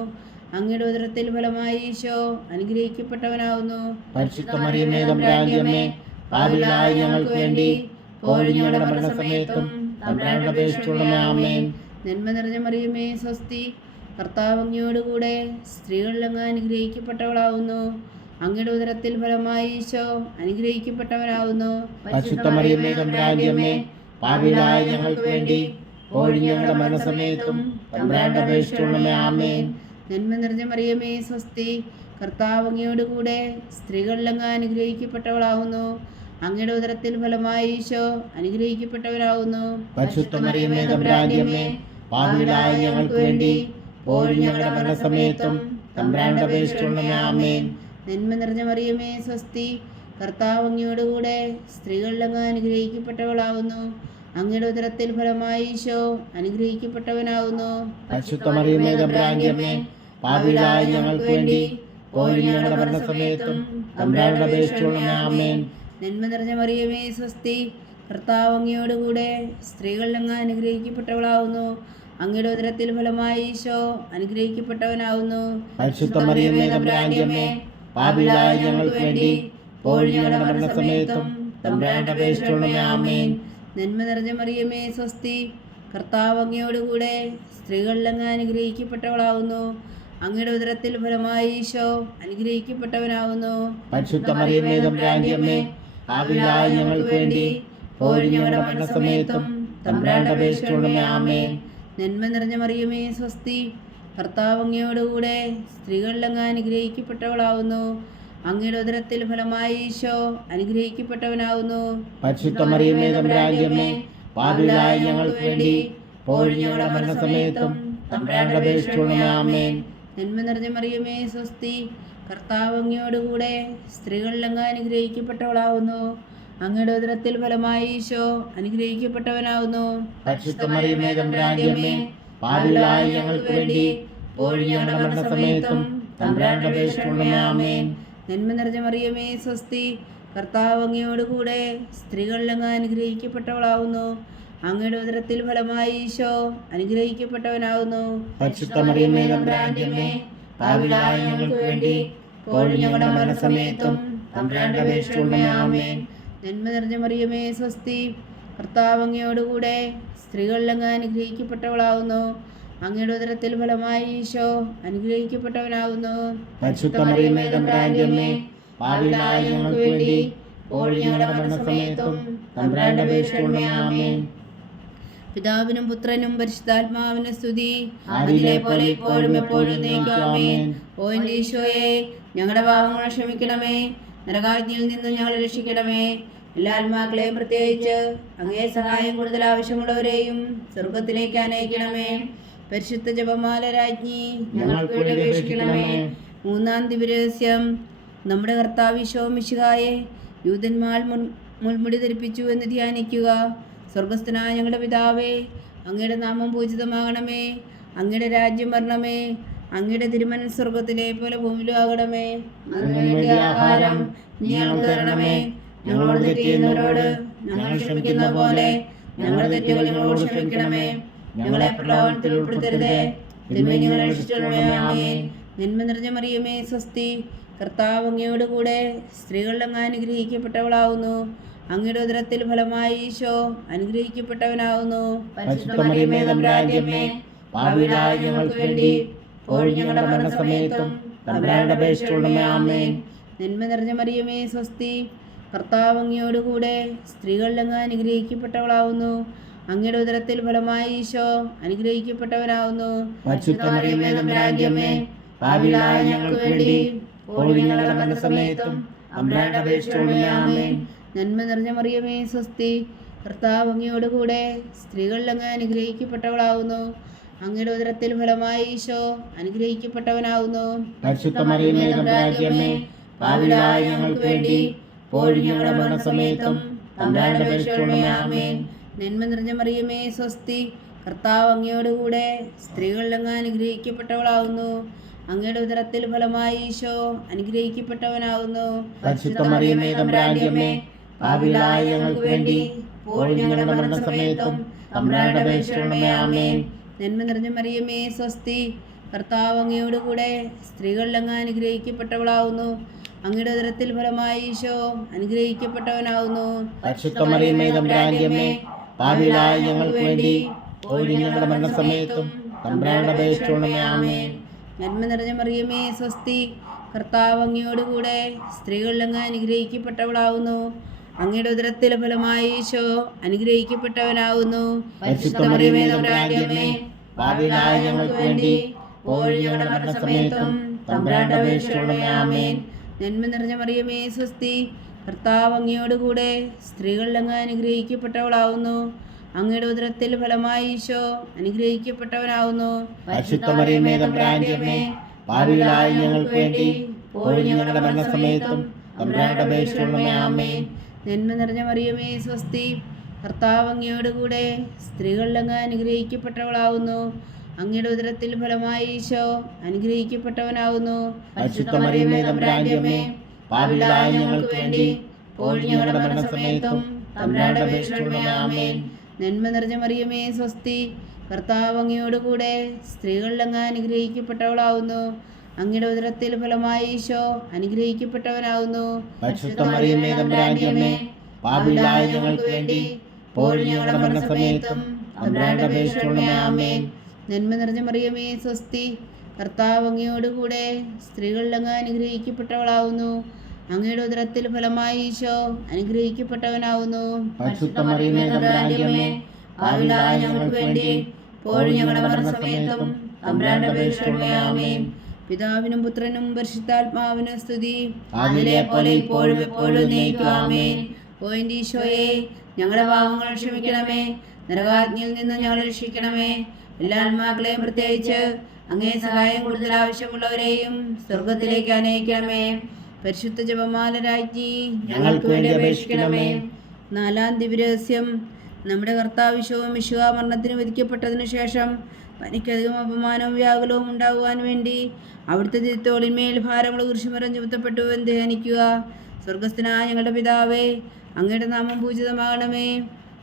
അങ്ങയുടെ ഉദരത്തിൽ ഫലമായി ഈശോ അനുഗ്രഹിക്കപ്പെട്ടവനാവുന്നു. പരിശുദ്ധ മറിയമേ തമ്പുരാന്റെ അമ്മേ, പാപികളായ ഞങ്ങൾക്ക് വേണ്ടി ഇപ്പോഴും ഞങ്ങളുടെ മരണസമയത്തും തമ്പുരാന്റെ അപേക്ഷിച്ചുകൊള്ളണമേ. ആമേൻ. നന്മ നിറഞ്ഞ മറിയമേ സ്വസ്തി, കർത്താവ് അങ്ങയോടുകൂടെ സ്ത്രീകളിൽ അങ്ങ് അനുഗ്രഹിക്കപ്പെട്ടവളാവുന്നു. അങ്ങയുടെ ഉദരത്തിൽ ഫലമായി ഈശോ അനുഗ്രഹിക്കപ്പെട്ടവനാവുന്നു. പരിശുദ്ധ മറിയമേ തമ്പുരാന്റെ അമ്മേ, പാപികളായ ഞങ്ങൾക്ക് വേണ്ടി ഇപ്പോഴും ഞങ്ങളുടെ മരണസമയത്തും തമ്പുരാന്റെ അപേക്ഷിച്ചുകൊള്ളണമേ. ആമേൻ. നന്മ നിറഞ്ഞ മറിയമേ സ്വസ്തി, കർത്താവ് അങ്ങയോടുകൂടെ സ്ത്രീകളിൽ അങ്ങ് അനുഗ്രഹിക്കപ്പെട്ടവളാവുന്നു. അങ്ങയുടെ ഉദരത്തിൽ ഫലമായി ഈശോ അനുഗ്രഹിക്കപ്പെട്ടവരാവുന്നു. പരിശുദ്ധ മറിയമേ തമ്പുരാന്റെ അമ്മേ, പാപികളായ ഞങ്ങൾക്ക് വേണ്ടി ഇപ്പോഴും ഞങ്ങളുടെ മരണസമയത്തും തമ്പുരാന്റെ അപേക്ഷിച്ചുകൊള്ളണമേ. ആമേൻ. നന്മ നിറഞ്ഞ മറിയമേ സ്വസ്തി, കർത്താവ് അങ്ങയോടുകൂടെ സ്ത്രീകളിൽ അങ്ങ് അനുഗ്രഹിക്കപ്പെട്ടവളാവുന്നു. അങ്ങയുടെ ഉദരത്തിൽ ഫലമായി ഈശോ അനുഗ്രഹിക്കപ്പെട്ടവനാവുന്നു. പരിശുദ്ധ മറിയമേ തമ്പുരാന്റെ അമ്മേ, പാപികളായ ഞങ്ങൾക്ക് വേണ്ടി ഇപ്പോഴും ഞങ്ങളുടെ മരണസമയത്തും തമ്പുരാന്റെ അപേക്ഷിച്ചുകൊള്ളണമേ. ആമേൻ. നന്മ നിറഞ്ഞ മറിയമേ സ്വസ്തി, കർത്താവ് അങ്ങയോടുകൂടെ സ്ത്രീകളിൽ അങ്ങ് അനുഗ്രഹിക്കപ്പെട്ടവളാവുന്നു. അങ്ങയുടെ ഉദരത്തിൽ ഫലമായി ഈശോ അനുഗ്രഹിക്കപ്പെട്ടവനാവുന്നു. പരിശുദ്ധ മറിയമേ തമ്പുരാന്റെ അമ്മേ, പാപികളായ ഞങ്ങൾക്ക് വേണ്ടി ഇപ്പോഴും ഞങ്ങളുടെ മരണസമയത്തും തമ്പുരാന്റെ അപേക്ഷിച്ചുകൊള്ളണമേ. ആമേൻ. നന്മ നിറഞ്ഞ മറിയമേ സ്വസ്തി, കർത്താവ് അങ്ങയോടുകൂടെ സ്ത്രീകളിൽ അങ്ങ് അനുഗ്രഹിക്കപ്പെട്ടവളാവുന്നു. അങ്ങയുടെ ഉദരത്തിൽ ഫലമായി ഈശോ അനുഗ്രഹിക്കപ്പെട്ടവനാവുന്നു. പരിശുദ്ധ മറിയമേ തമ്പുരാന്റെ അമ്മേ, പാപികളായ ഞങ്ങൾക്ക് വേണ്ടി ഇപ്പോഴും ഞങ്ങളുടെ മരണസമയത്തും തമ്പുരാന്റെ അപേക്ഷിച്ചുകൊള്ളണമേ. ആമേൻ. നന്മ നിറഞ്ഞ മറിയമേ സ്വസ്തി, കർത്താവ് അങ്ങയോടുകൂടെ സ്ത്രീകളിൽ അങ്ങ് അനുഗ്രഹിക്കപ്പെട്ടവളാവുന്നു. അങ്ങയുടെ ഉദരത്തിൽ ഫലമായി ഈശോ അനുഗ്രഹിക്കപ്പെട്ടവനാവുന്നു. പരിശുദ്ധ മറിയമേ തമ്പുരാന്റെ അമ്മേ, പാപികളായ ഞങ്ങൾക്ക് വേണ്ടി ഇപ്പോഴും ഞങ്ങളുടെ മരണസമയത്തും തമ്പുരാന്റെ അപേക്ഷിച്ചുകൊള്ളണമേ. ആമേൻ. നന്മ നിറഞ്ഞ മറിയമേ സ്വസ്തി, കർത്താവ് അങ്ങയോടുകൂടെ സ്ത്രീകളിൽ അങ്ങ് അനുഗ്രഹിക്കപ്പെട്ടവളാവുന്നു. അങ്ങയുടെ ഉദരത്തിൽ ഫലമായി ഈശോ അനുഗ്രഹിക്കപ്പെട്ടവനാവുന്നു. പരിശുദ്ധ മറിയമേ തമ്പുരാന്റെ അമ്മേ, പാപികളായ ഞങ്ങൾക്ക് വേണ്ടി ഇപ്പോഴും ഞങ്ങളുടെ മരണസമയത്തും തമ്പുരാന്റെ അപേക്ഷിച്ചുകൊള്ളണമേ. ആമേൻ. നന്മ നിറഞ്ഞ മറിയമേ സ്വസ്തി, കർത്താവ് അങ്ങയോടുകൂടെ സ്ത്രീകളിൽ അങ്ങ് അനുഗ്രഹിക്കപ്പെട്ടവളാവുന്നു. അങ്ങയുടെ ഉദരത്തിൽ ഫലമായി ഈശോ അനുഗ്രഹിക്കപ്പെട്ടവനാവുന്നു. പരിശുദ്ധ മറിയമേ തമ്പുരാന്റെ അമ്മേ, പാപികളായ ഞങ്ങൾക്ക് വേണ്ടി ഇപ്പോഴും ഞങ്ങളുടെ മരണസമയത്തും തമ്പുരാന്റെ അപേക്ഷിച്ചുകൊള്ളണമേ. ആമേൻ. നന്മ നിറഞ്ഞ മറിയമേ സ്വസ്തി, കർത്താവ് അങ്ങയോടുകൂടെ സ്ത്രീകളിൽ അങ്ങ് അനുഗ്രഹിക്കപ്പെട്ടവളാവുന്നു. അങ്ങയുടെ ഉദരത്തിൽ ഫലമായി ഈശോ അനുഗ്രഹിക്കപ്പെട്ടവനാവുന്നു. പരിശുദ്ധ മറിയമേ തമ്പുരാന്റെ അമ്മേ, പാപികളായ ഞങ്ങൾക്ക് വേണ്ടി ഇപ്പോഴും ഞങ്ങളുടെ മരണസമയത്തും തമ്പുരാന്റെ അപേക്ഷിച്ചുകൊള്ളണമേ. ആമേൻ. പിതാവിനും പുത്രനും പരിശുദ്ധാത്മാവിനും സ്തുതി, ആദിയിലെ പോലെ ഇപ്പോഴും എപ്പോഴും എന്നേക്കും. ആമേൻ. ഓ എൻ്റെ ഈശോയെ, ഞങ്ങളുടെ പാപങ്ങൾ ക്ഷമിക്കണമേ, നരകാഗ്നിയിൽ നിന്ന് ഞങ്ങളെ രക്ഷിക്കണമേ. എല്ലാ ആത്മാക്കളെയും പ്രത്യേകിച്ച് അങ്ങേ സഹായം കൂടുതൽ ആവശ്യമുള്ളവരെയും സ്വർഗത്തിലേക്ക് അനയിക്കണമേ. പരിശുദ്ധ ജപമാല രാജ്ഞി, ഞങ്ങൾക്ക് വേണ്ടി അപേക്ഷിക്കണമേ. മൂന്നാം ദിവരഹസ്യം, നമ്മുടെ കർത്താവ് ഈശോ മിശിഹായെ യൂതന്മാർ മുൾമുടി ധരിപ്പിച്ചു എന്ന് ധ്യാനിക്കുക. സ്വർഗസ്ഥനായ ഞങ്ങളുടെ പിതാവേ, അങ്ങയുടെ നാമം പൂജിതമാകണമേ, അങ്ങയുടെ രാജ്യം വരണമേ, അങ്ങയുടെ തിരുമനസ് സ്വർഗത്തിലെ പോലെ ഭൂമിയിലും ആകണമേ. അതിനുവേണ്ടി ആഹാരം നീ ഞങ്ങൾക്ക് തരണമേ. ഞങ്ങളോട് തെറ്റ് ചെയ്യുന്നവരോട് ഞങ്ങൾ ക്ഷമിക്കുന്ന പോലെ ഞങ്ങളുടെ തെറ്റുകൾ ഞങ്ങളോട് ക്ഷമിക്കണമേ. ഞങ്ങളെ പ്രലോഭനത്തിൽ ഉൾപ്പെടുത്തരുതേ, തിന്മയിൽ ഞങ്ങളെ രക്ഷിക്കണമേ. ആമേൻ. നന്മ നിറഞ്ഞ മറിയമേ സ്വസ്തി, കർത്താവ് അങ്ങയോട് കൂടെ സ്ത്രീകളിൽ അങ്ങ് അനുഗ്രഹിക്കപ്പെട്ടവളാവുന്നു. അങ്ങയുടെ ഉദരത്തിൽ ഫലമായി ഈശോ അനുഗ്രഹിക്കപ്പെട്ടവനാവുന്നു. പരിശുദ്ധ മറിയമേ തമ്പുരാന്റെ അമ്മേ, പാപികളായ ഞങ്ങൾക്ക് വേണ്ടി ഇപ്പോഴും ഞങ്ങളുടെ മരണസമയത്തും തമ്പുരാന്റെ അപേക്ഷിച്ചുകൊള്ളണമേ. ആമേൻ. നന്മ നിറഞ്ഞ മറിയമേ സ്വസ്തി, കർത്താവ് അങ്ങയോടുകൂടെ സ്ത്രീകളിൽ അങ്ങ് അനുഗ്രഹിക്കപ്പെട്ടവളാവുന്നു. അങ്ങയുടെ ഉദരത്തിൽ ഫലമായി ഈശോ അനുഗ്രഹിക്കപ്പെട്ടവനാവുന്നു. പരിശുദ്ധ മറിയമേ തമ്പുരാന്റെ അമ്മേ, പാപികളായ ഞങ്ങൾക്ക് വേണ്ടി ഇപ്പോഴും ഞങ്ങളുടെ മരണസമയത്തും തമ്പുരാന്റെ അപേക്ഷിച്ചുകൊള്ളണമേ. ആമേൻ. നന്മ നിറഞ്ഞ മറിയമേ സ്വസ്തി, കർത്താവ് അങ്ങയോടുകൂടെ സ്ത്രീകളിൽ അങ്ങ് അനുഗ്രഹിക്കപ്പെട്ടവളാവുന്നു. അങ്ങയുടെ ഉദരത്തിൽ ഫലമായി ഈശോ അനുഗ്രഹിക്കപ്പെട്ടവനാവുന്നു. പരിശുദ്ധ മറിയമേ തമ്പുരാന്റെ അമ്മേ, പാപികളായ ഞങ്ങൾക്ക് വേണ്ടി ഇപ്പോഴും ഞങ്ങളുടെ മരണസമയത്തും തമ്പുരാന്റെ അപേക്ഷിച്ചുകൊള്ളണമേ. ആമേൻ. നന്മ നിറഞ്ഞ മറിയമേ സ്വസ്തി, കർത്താവ് അങ്ങയോടുകൂടെ സ്ത്രീകളിൽ അങ്ങ് അനുഗ്രഹിക്കപ്പെട്ടവളാവുന്നു. അങ്ങയുടെ ഉദരത്തിൽ ഫലമായി ഈശോ അനുഗ്രഹിക്കപ്പെട്ടവനാവുന്നു. പരിശുദ്ധ മറിയമേ തമ്പുരാന്റെ അമ്മേ, പാപികളായ ഞങ്ങൾക്ക് വേണ്ടി ഇപ്പോഴും ഞങ്ങളുടെ മരണസമയത്തും തമ്പുരാന്റെ അപേക്ഷിച്ചുകൊള്ളണമേ. ആമേൻ. നന്മ നിറഞ്ഞ മറിയമേ സ്വസ്തി, കർത്താവ് അങ്ങയോടുകൂടെ സ്ത്രീകളിൽ അങ്ങ് അനുഗ്രഹിക്കപ്പെട്ടവളാവുന്നു. അങ്ങയുടെ ഉദരത്തിൽ ഫലമായി ഈശോ അനുഗ്രഹിക്കപ്പെട്ടവനാവുന്നു. പരിശുദ്ധ മറിയമേ തമ്പുരാന്റെ അമ്മേ, പാപികളായ ഞങ്ങൾക്ക് വേണ്ടി ഇപ്പോഴും ഞങ്ങളുടെ മരണസമയത്തും തമ്പുരാന്റെ അപേക്ഷിച്ചുകൊള്ളണമേ. ആമേൻ. നന്മ നിറഞ്ഞ മറിയമേ സ്വസ്തി, കർത്താവ് അങ്ങയോടുകൂടെ സ്ത്രീകളിൽ അങ്ങ് അനുഗ്രഹിക്കപ്പെട്ടവളാവുന്നു. അങ്ങയുടെ ഉദരത്തിൽ ഫലമായി ഈശോ അനുഗ്രഹിക്കപ്പെട്ടവനാവുന്നു. പരിശുദ്ധ മറിയമേ തമ്പുരാന്റെ അമ്മേ, പാപികളായ ഞങ്ങൾക്ക് വേണ്ടി ഇപ്പോഴും ഞങ്ങളുടെ മരണസമയത്തും തമ്പുരാന്റെ അപേക്ഷിച്ചുകൊള്ളണമേ. ആമേൻ. നന്മ നിറഞ്ഞ മറിയമേ സ്വസ്തി, കർത്താവ് അങ്ങയോടുകൂടെ സ്ത്രീകളിൽ അങ്ങ് അനുഗ്രഹിക്കപ്പെട്ടവളാവുന്നു. അങ്ങയുടെ ഉദരത്തിൽ ഫലമായി ഈശോ അനുഗ്രഹിക്കപ്പെട്ടവനാവുന്നു. പരിശുദ്ധ മറിയമേ തമ്പുരാന്റെ അമ്മേ, പാപികളായ ഞങ്ങൾക്ക് വേണ്ടി ഇപ്പോഴും ഞങ്ങളുടെ മരണസമയത്തും തമ്പുരാന്റെ അപേക്ഷിച്ചുകൊള്ളണമേ. ആമേൻ. നന്മ നിറഞ്ഞ മറിയമേ സ്വസ്തി, കർത്താവ് അങ്ങയോടുകൂടെ സ്ത്രീകളിൽ അങ്ങ് അനുഗ്രഹിക്കപ്പെട്ടവളാവുന്നു. അങ്ങയുടെ ഉദരത്തിൽ ഫലമായി ഈശോ അനുഗ്രഹിക്കപ്പെട്ടവനാവുന്നു. പരിശുദ്ധ മറിയമേ തമ്പുരാന്റെ അമ്മേ, പാപികളായ ഞങ്ങൾക്ക് വേണ്ടി ഇപ്പോഴും ഞങ്ങളുടെ മരണസമയത്തും തമ്പുരാന്റെ അപേക്ഷിച്ചുകൊള്ളണമേ. ആമേൻ. നന്മ നിറഞ്ഞ മറിയമേ സ്വസ്തി, കർത്താവ് അങ്ങയോടുകൂടെ സ്ത്രീകളിൽ അങ്ങ് അനുഗ്രഹിക്കപ്പെട്ടവളാവുന്നു. അങ്ങയുടെ ഉദരത്തിൽ ഫലമായി ഈശോ അനുഗ്രഹിക്കപ്പെട്ടവനാവുന്നു. പരിശുദ്ധ മറിയമേ തമ്പുരാന്റെ അമ്മേ, പാപികളായ ഞങ്ങൾക്ക് വേണ്ടി ഇപ്പോഴും ഞങ്ങളുടെ മരണസമയത്തും തമ്പുരാന്റെ അപേക്ഷിച്ചുകൊള്ളണമേ. ആമേൻ. നന്മ നിറഞ്ഞ മറിയമേ സ്വസ്തി, കർത്താവ് അങ്ങയോടുകൂടെ സ്ത്രീകളിൽ അങ്ങ് അനുഗ്രഹിക്കപ്പെട്ടവളാവുന്നു. അങ്ങയുടെ ഉദരത്തിൽ ഫലമായി ഈശോ അനുഗ്രഹിക്കപ്പെട്ടവനാവുന്നു. പരിശുദ്ധ മറിയമേ തമ്പുരാന്റെ അമ്മേ, പാപികളായ ഞങ്ങൾക്ക് വേണ്ടി ഇപ്പോഴും ഞങ്ങളുടെ മരണസമയത്തും തമ്പുരാന്റെ അപേക്ഷിച്ചുകൊള്ളണമേ. ആമേൻ. പിതാവിനും പുത്രനും പരിശുദ്ധാത്മാവിനും സ്തുതി, ആദിയിലെ പോലെ ഇപ്പോഴും എപ്പോഴും എന്നേക്കും. ആമേൻ. ഓ എൻ്റെ ഈശോയെ, ഞങ്ങളുടെ പാപങ്ങൾ ക്ഷമിക്കണമേ, നരകാഗ്നിയിൽ നിന്ന് ഞങ്ങളെ രക്ഷിക്കണമേ. എല്ലാ ആത്മാക്കളെയും പ്രത്യേകിച്ച് അങ്ങേ സഹായം കൂടുതൽ ആവശ്യമുള്ളവരെയും സ്വർഗത്തിലേക്ക് അനയിക്കണമേ. പരിശുദ്ധ ജപമാല രാജ്ഞി, ഞങ്ങൾക്ക് വേണ്ടി അപേക്ഷിക്കണമേ. നാലാം ദിവ്യരഹസ്യം. നമ്മുടെ കർത്താവിശോവും മിശിഹാ മരണത്തിന് വിധിക്കപ്പെട്ടതിനു ശേഷം തനിക്കധികം അപമാനവും വ്യാകുലവും ഉണ്ടാകുവാൻ വേണ്ടി അവിടുത്തെ തിരുത്തോളിന്മേൽ ഭാരമുള്ള കുരിശുമരം ചുമത്തപ്പെട്ടു എന്ന് ധ്യാനിക്കുക. സ്വർഗസ്ഥനായ ഞങ്ങളുടെ പിതാവേ, അങ്ങയുടെ നാമം പൂജിതമാകണമേ.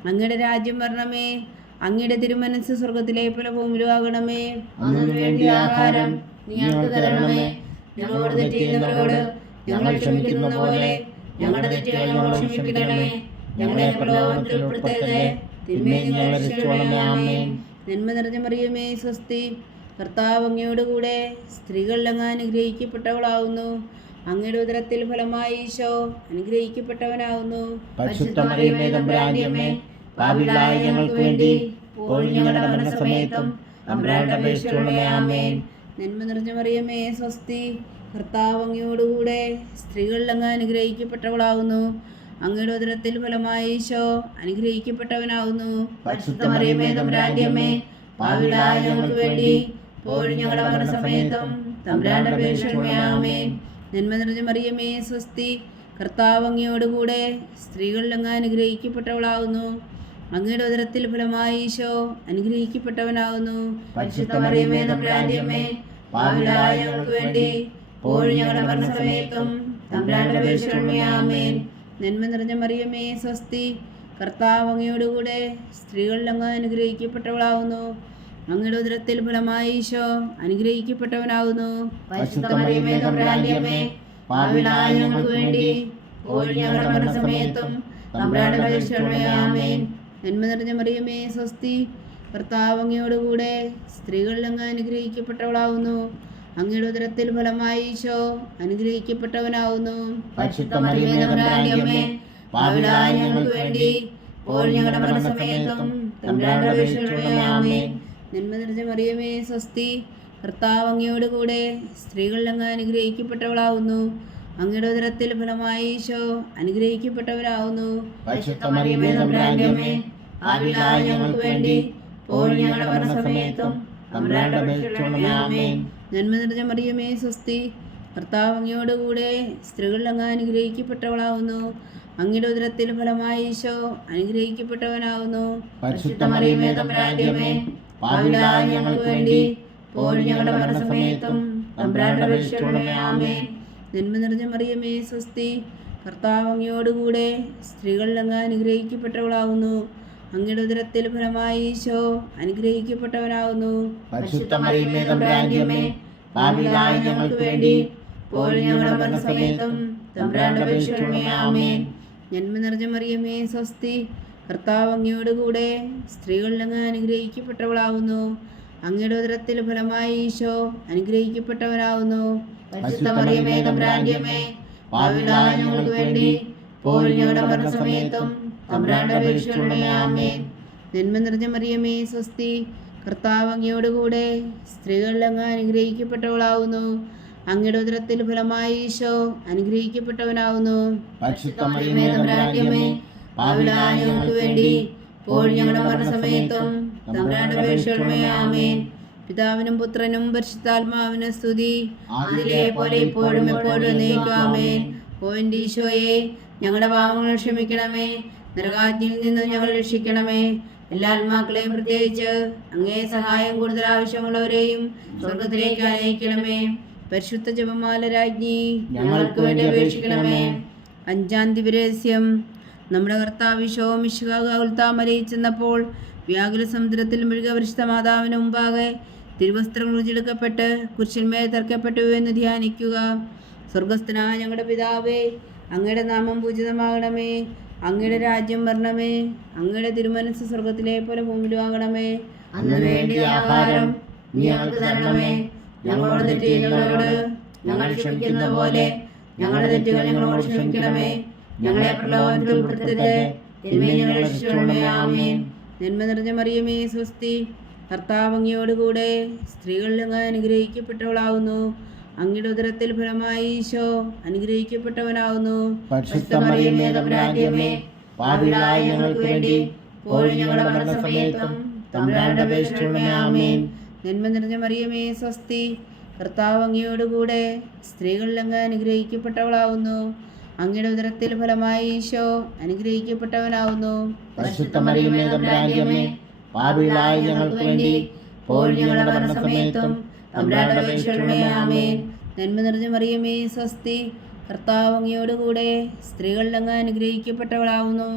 അങ്ങയുടെ രാജ്യം വരണമേ. അങ്ങയുടെ തിരുമനസ്സ് സ്വർഗത്തിലെ പോലെ ഭൂമിയിലും ആകണമേ. അന്നു വേണ്ടിയ ആഹാരം നീ ഞങ്ങൾക്ക് തരണമേ. ഞങ്ങളോട് തെറ്റ് ചെയ്യുന്നവരോട് ഞങ്ങൾ ക്ഷമിക്കുന്ന പോലെ ഞങ്ങളുടെ തെറ്റുകൾ ഞങ്ങളോട് ക്ഷമിക്കണമേ. ഞങ്ങളെ പ്രലോഭനത്തിൽ ഉൾപ്പെടുത്തരുതേ, തിന്മയിൽ നിന്ന് ഞങ്ങളെ രക്ഷിക്കണമേ. ആമേൻ. നന്മ നിറഞ്ഞ മറിയമേ, സ്വസ്തി. കർത്താവ് അങ്ങയോടുകൂടെ സ്ത്രീകളിൽ അങ്ങ് അനുഗ്രഹിക്കപ്പെട്ടവളാവുന്നു. അങ്ങയുടെ ഉദരത്തിൽ ഫലമായി ഈശോ അനുഗ്രഹിക്കപ്പെട്ടവനാവുന്നു. പരിശുദ്ധ മറിയമേ, തമ്പുരാന്റെ അമ്മേ, പാപികളായ ഞങ്ങൾക്ക് വേണ്ടി ഇപ്പോഴും ഞങ്ങളുടെ മരണസമയത്തും തമ്പുരാനോട് അപേക്ഷിച്ചുകൊള്ളണമേ. ആമേൻ. നന്മ നിറഞ്ഞ മറിയമേ, സ്വസ്തി. കർത്താവ് അങ്ങയോടുകൂടെ സ്ത്രീകളിൽ അങ്ങ് അനുഗ്രഹിക്കപ്പെട്ടവളാവുന്നു. അങ്ങയുടെ ഉദരത്തിൽ ഫലമായി ഈശോ അനുഗ്രഹിക്കപ്പെട്ടവനാവുന്നു. പരിശുദ്ധ മറിയമേ, തമ്പുരാന്റെ അമ്മേ, പാപികളായ ഞങ്ങൾക്ക് വേണ്ടി ഇപ്പോഴും ഞങ്ങളുടെ മരണസമയത്തും തമ്പുരാനോട് അപേക്ഷിച്ചുകൊള്ളണമേ. ആമേൻ. നന്മ നിറഞ്ഞ മറിയമേ, സ്വസ്തി. കർത്താവ് അങ്ങയോടുകൂടെ സ്ത്രീകളിൽ അങ്ങ് അനുഗ്രഹിക്കപ്പെട്ടവളാവുന്നു. അങ്ങയുടെ ഉദരത്തിൽ ഫലമായി ഈശോ അനുഗ്രഹിക്കപ്പെട്ടവനാവുന്നു. പരിശുദ്ധ മറിയമേ, തമ്പുരാന്റെ അമ്മേ, പാപികളായ ഞങ്ങൾക്ക് വേണ്ടി ഇപ്പോഴും ഞങ്ങളുടെ മരണസമയത്തും തമ്പുരാനോട് അപേക്ഷിച്ചുകൊള്ളണമേ. ആമേൻ. നന്മ നിറഞ്ഞ മറിയമേ, സ്വസ്തി. കർത്താവ് അങ്ങയോടുകൂടെ സ്ത്രീകളിൽ അങ്ങ് അനുഗ്രഹിക്കപ്പെട്ടവളാവുന്നു. അങ്ങയുടെ ഉദരത്തിൽ ഫലമായി ഈശോ അനുഗ്രഹിക്കപ്പെട്ടവനാവുന്നു. പരിശുദ്ധ മറിയമേ, തമ്പുരാന്റെ അമ്മേ, പാപികളായ ഞങ്ങൾക്ക് വേണ്ടി ഇപ്പോഴും ഞങ്ങളുടെ മരണസമയത്തും തമ്പുരാനോട് അപേക്ഷിച്ചുകൊള്ളണമേ. ആമേൻ. നന്മ നിറഞ്ഞ മറിയമേ, സ്വസ്തി. കർത്താവ് അങ്ങയോടുകൂടെ സ്ത്രീകളിൽ അങ്ങ് അനുഗ്രഹിക്കപ്പെട്ടവളാവുന്നു. അങ്ങയുടെ ഉദരത്തിൽ ഫലമായി ഈശോ അനുഗ്രഹിക്കപ്പെട്ടവനാവുന്നു. പരിശുദ്ധ മറിയമേ, തമ്പുരാന്റെ അമ്മേ, പാപികളായ ഞങ്ങൾക്ക് വേണ്ടി ഇപ്പോഴും ഞങ്ങളുടെ മരണസമയത്തും തമ്പുരാനോട് അപേക്ഷിച്ചുകൊള്ളണമേ. ആമേൻ. നന്മ നിറഞ്ഞ മറിയമേ, സ്വസ്തി. കർത്താവ് അങ്ങയോടുകൂടെ സ്ത്രീകളിൽ അങ്ങ് അനുഗ്രഹിക്കപ്പെട്ടവളാവുന്നു. അങ്ങയുടെ ഉദരത്തിൽ ഫലമായി ഈശോ അനുഗ്രഹിക്കപ്പെട്ടവരാവുന്നു. പരിശുദ്ധ മറിയമേ, തമ്പുരാന്റെ അമ്മേ, പാപികളായ ഞങ്ങൾക്ക് വേണ്ടി ഇപ്പോഴും ഞങ്ങളുടെ മരണസമയത്തും തമ്പുരാനോട് അപേക്ഷിച്ചുകൊള്ളണമേ. ആമേൻ. നന്മ നിറഞ്ഞ മറിയമേ, സ്വസ്തി. കർത്താവ് അങ്ങയോടുകൂടെ സ്ത്രീകളിൽ അങ്ങ് അനുഗ്രഹിക്കപ്പെട്ടവളാവുന്നു. അങ്ങയുടെ ഉദരത്തിൽ ഫലമായി ഈശോ അനുഗ്രഹിക്കപ്പെട്ടവനാവുന്നു. പരിശുദ്ധ മറിയമേ, തമ്പുരാന്റെ അമ്മേ, പാപികളായ ഞങ്ങൾക്ക് വേണ്ടി ഇപ്പോഴും ഞങ്ങളുടെ മരണസമയത്തും തമ്പുരാനോട് അപേക്ഷിച്ചുകൊള്ളണമേ. ആമേൻ. നന്മ നിറഞ്ഞ മറിയമേ, സ്വസ്തി. കർത്താവ് അങ്ങയോടുകൂടെ സ്ത്രീകളിൽ അങ്ങ് അനുഗ്രഹിക്കപ്പെട്ടവളാവുന്നു. അങ്ങയുടെ ഉദരത്തിൽ ഫലമായി ഈശോ അനുഗ്രഹിക്കപ്പെട്ടവനാവുന്നു. പരിശുദ്ധ മറിയമേ, തമ്പുരാന്റെ അമ്മേ, പാപികളായ ഞങ്ങൾക്ക് വേണ്ടി ഇപ്പോഴും ഞങ്ങളുടെ മരണസമയത്തും തമ്പുരാനോട് അപേക്ഷിച്ചുകൊള്ളണമേ. ആമേൻ. നന്മ നിറഞ്ഞ മറിയമേ, സ്വസ്തി. കർത്താവ് അങ്ങയോടുകൂടെ സ്ത്രീകളിൽ അങ്ങ് അനുഗ്രഹിക്കപ്പെട്ടവളാവുന്നു. അങ്ങയുടെ ഉദരത്തിൽ ഫലമായി ഈശോ അനുഗ്രഹിക്കപ്പെട്ടവനാവുന്നു. പരിശുദ്ധ മറിയമേ, തമ്പുരാന്റെ അമ്മേ, പാപികളായ ഞങ്ങൾക്ക് വേണ്ടി ഇപ്പോഴും ഞങ്ങളുടെ മരണസമയത്തും തമ്പുരാനോട് അപേക്ഷിച്ചുകൊള്ളണമേ. ആമേൻ. നന്മ നിറഞ്ഞ മറിയമേ, സ്വസ്തി. കർത്താവ് അങ്ങയോടുകൂടെ സ്ത്രീകളിൽ അങ്ങ് അനുഗ്രഹിക്കപ്പെട്ടവളാവുന്നു. അങ്ങയുടെ ഉദരത്തിൽ ഫലമായി ഈശോ അനുഗ്രഹിക്കപ്പെട്ടവനാവുന്നു. പരിശുദ്ധ മറിയമേ, തമ്പുരാന്റെ അമ്മേ, പാപികളായ ഞങ്ങൾക്ക് വേണ്ടി ഇപ്പോഴും ഞങ്ങളുടെ മരണസമയത്തും തമ്പുരാനോട് അപേക്ഷിച്ചുകൊള്ളണമേ. ആമേൻ. പിതാവിനും പുത്രനും പരിശുദ്ധാത്മാവിനും സ്തുതി. അതിലെ പോലെ ഇപ്പോഴും എപ്പോഴും എന്നേക്കും. ആമേൻ. ഓ എൻ്റെ ഈശോയെ, ഞങ്ങളുടെ പാപങ്ങൾ ക്ഷമിക്കണമേ. നരകാഗ്നിയിൽ നിന്ന് ഞങ്ങൾ രക്ഷിക്കണമേ. എല്ലാ ആത്മാക്കളെയും പ്രത്യേകിച്ച് അങ്ങേ സഹായം കൂടുതൽ ആവശ്യമുള്ളവരെയും സ്വർഗത്തിലേക്ക് അനയിക്കണമേ. പരിശുദ്ധ ജപമാല രാജ്ഞി, ഞങ്ങൾക്ക് വേണ്ടി അപേക്ഷിക്കണമേ. അഞ്ചാം ദിവ്യരഹസ്യം. നമ്മുടെ കർത്താവ് ഈശോ മിശിഹാ ഗോൽഗോഥാമലയിൽ ചെന്നപ്പോൾ വ്യാകുല സമുദ്രത്തിൽ മുഴുക പരിശുദ്ധ മാതാവിന് മുമ്പാകെ തിരുവസ്ത്രങ്ങൾ ഉറിച്ചെടുക്കപ്പെട്ട് കുരിശിന്മേൽ തറക്കപ്പെട്ടു എന്ന് ധ്യാനിക്കുക. സ്വർഗസ്ഥനായ ഞങ്ങളുടെ പിതാവേ, അങ്ങയുടെ നാമം പൂജിതമാകണമേ. അങ്ങയുടെ രാജ്യം വരണമേ. അങ്ങയുടെ തിരുമനസ്സ് സ്വർഗത്തിലെ പോലെ ഭൂമിയിലും ആകണമേ. അന്ന് വേണ്ടിയ ആഹാരം നീ ഞങ്ങൾക്ക് തരണമേ. ഞങ്ങളോട് തെറ്റ് ചെയ്യുന്നവരോട് ഞങ്ങൾ ക്ഷമിക്കുന്ന പോലെ ഞങ്ങളുടെ തെറ്റുകൾ ഞങ്ങളോട് ക്ഷമിക്കണമേ. ഞങ്ങളെ പ്രലോഭനത്തിൽ ഉൾപ്പെടുത്തരുതേ, തിന്മയിൽ ഞങ്ങളെ രക്ഷിക്കണമേ. ആമേൻ. നന്മ നിറഞ്ഞ മറിയമേ, സ്വസ്തി. കർത്താവ് അങ്ങയോടുകൂടെ സ്ത്രീകളിൽ അങ്ങ് അനുഗ്രഹിക്കപ്പെട്ടവളാവുന്നു. അങ്ങയുടെ ഉദരത്തിൽ ഫലമായി ഈശോ അനുഗ്രഹിക്കപ്പെട്ടവനാവുന്നു. പരിശുദ്ധ മറിയമേ, തമ്പുരാന്റെ അമ്മേ, പാപികളായ ഞങ്ങൾക്ക് വേണ്ടി ഇപ്പോഴും ഞങ്ങളുടെ മരണസമയത്തും തമ്പുരാന്റെ അപേക്ഷിച്ചുകൊള്ളണമേ. ആമേൻ. നന്മ നിറഞ്ഞ മറിയമേ സ്വസ്തി, കർത്താവ് അങ്ങയോടുകൂടെ സ്ത്രീകളിൽ അങ്ങ് അനുഗ്രഹിക്കപ്പെട്ടവളാവുന്നു. അങ്ങയുടെ ഉദരത്തിൽ ഫലമായി ഈശോ അനുഗ്രഹിക്കപ്പെട്ടവനാവുന്നു. പരിശുദ്ധ മറിയമേ തമ്പുരാന്റെ അമ്മേ, പാപികളായ ഞങ്ങൾക്ക് വേണ്ടി ഇപ്പോഴും ഞങ്ങളുടെ മരണസമയത്തും തമ്പുരാന്റെ അപേക്ഷിച്ചുകൊള്ളണമേ. ആമേൻ. നന്മ നിറഞ്ഞ മറിയമേ സ്വസ്തി, കർത്താവ് അങ്ങയോടുകൂടെ സ്ത്രീകളിൽ അങ്ങ് അനുഗ്രഹിക്കപ്പെട്ടവളാവുന്നു.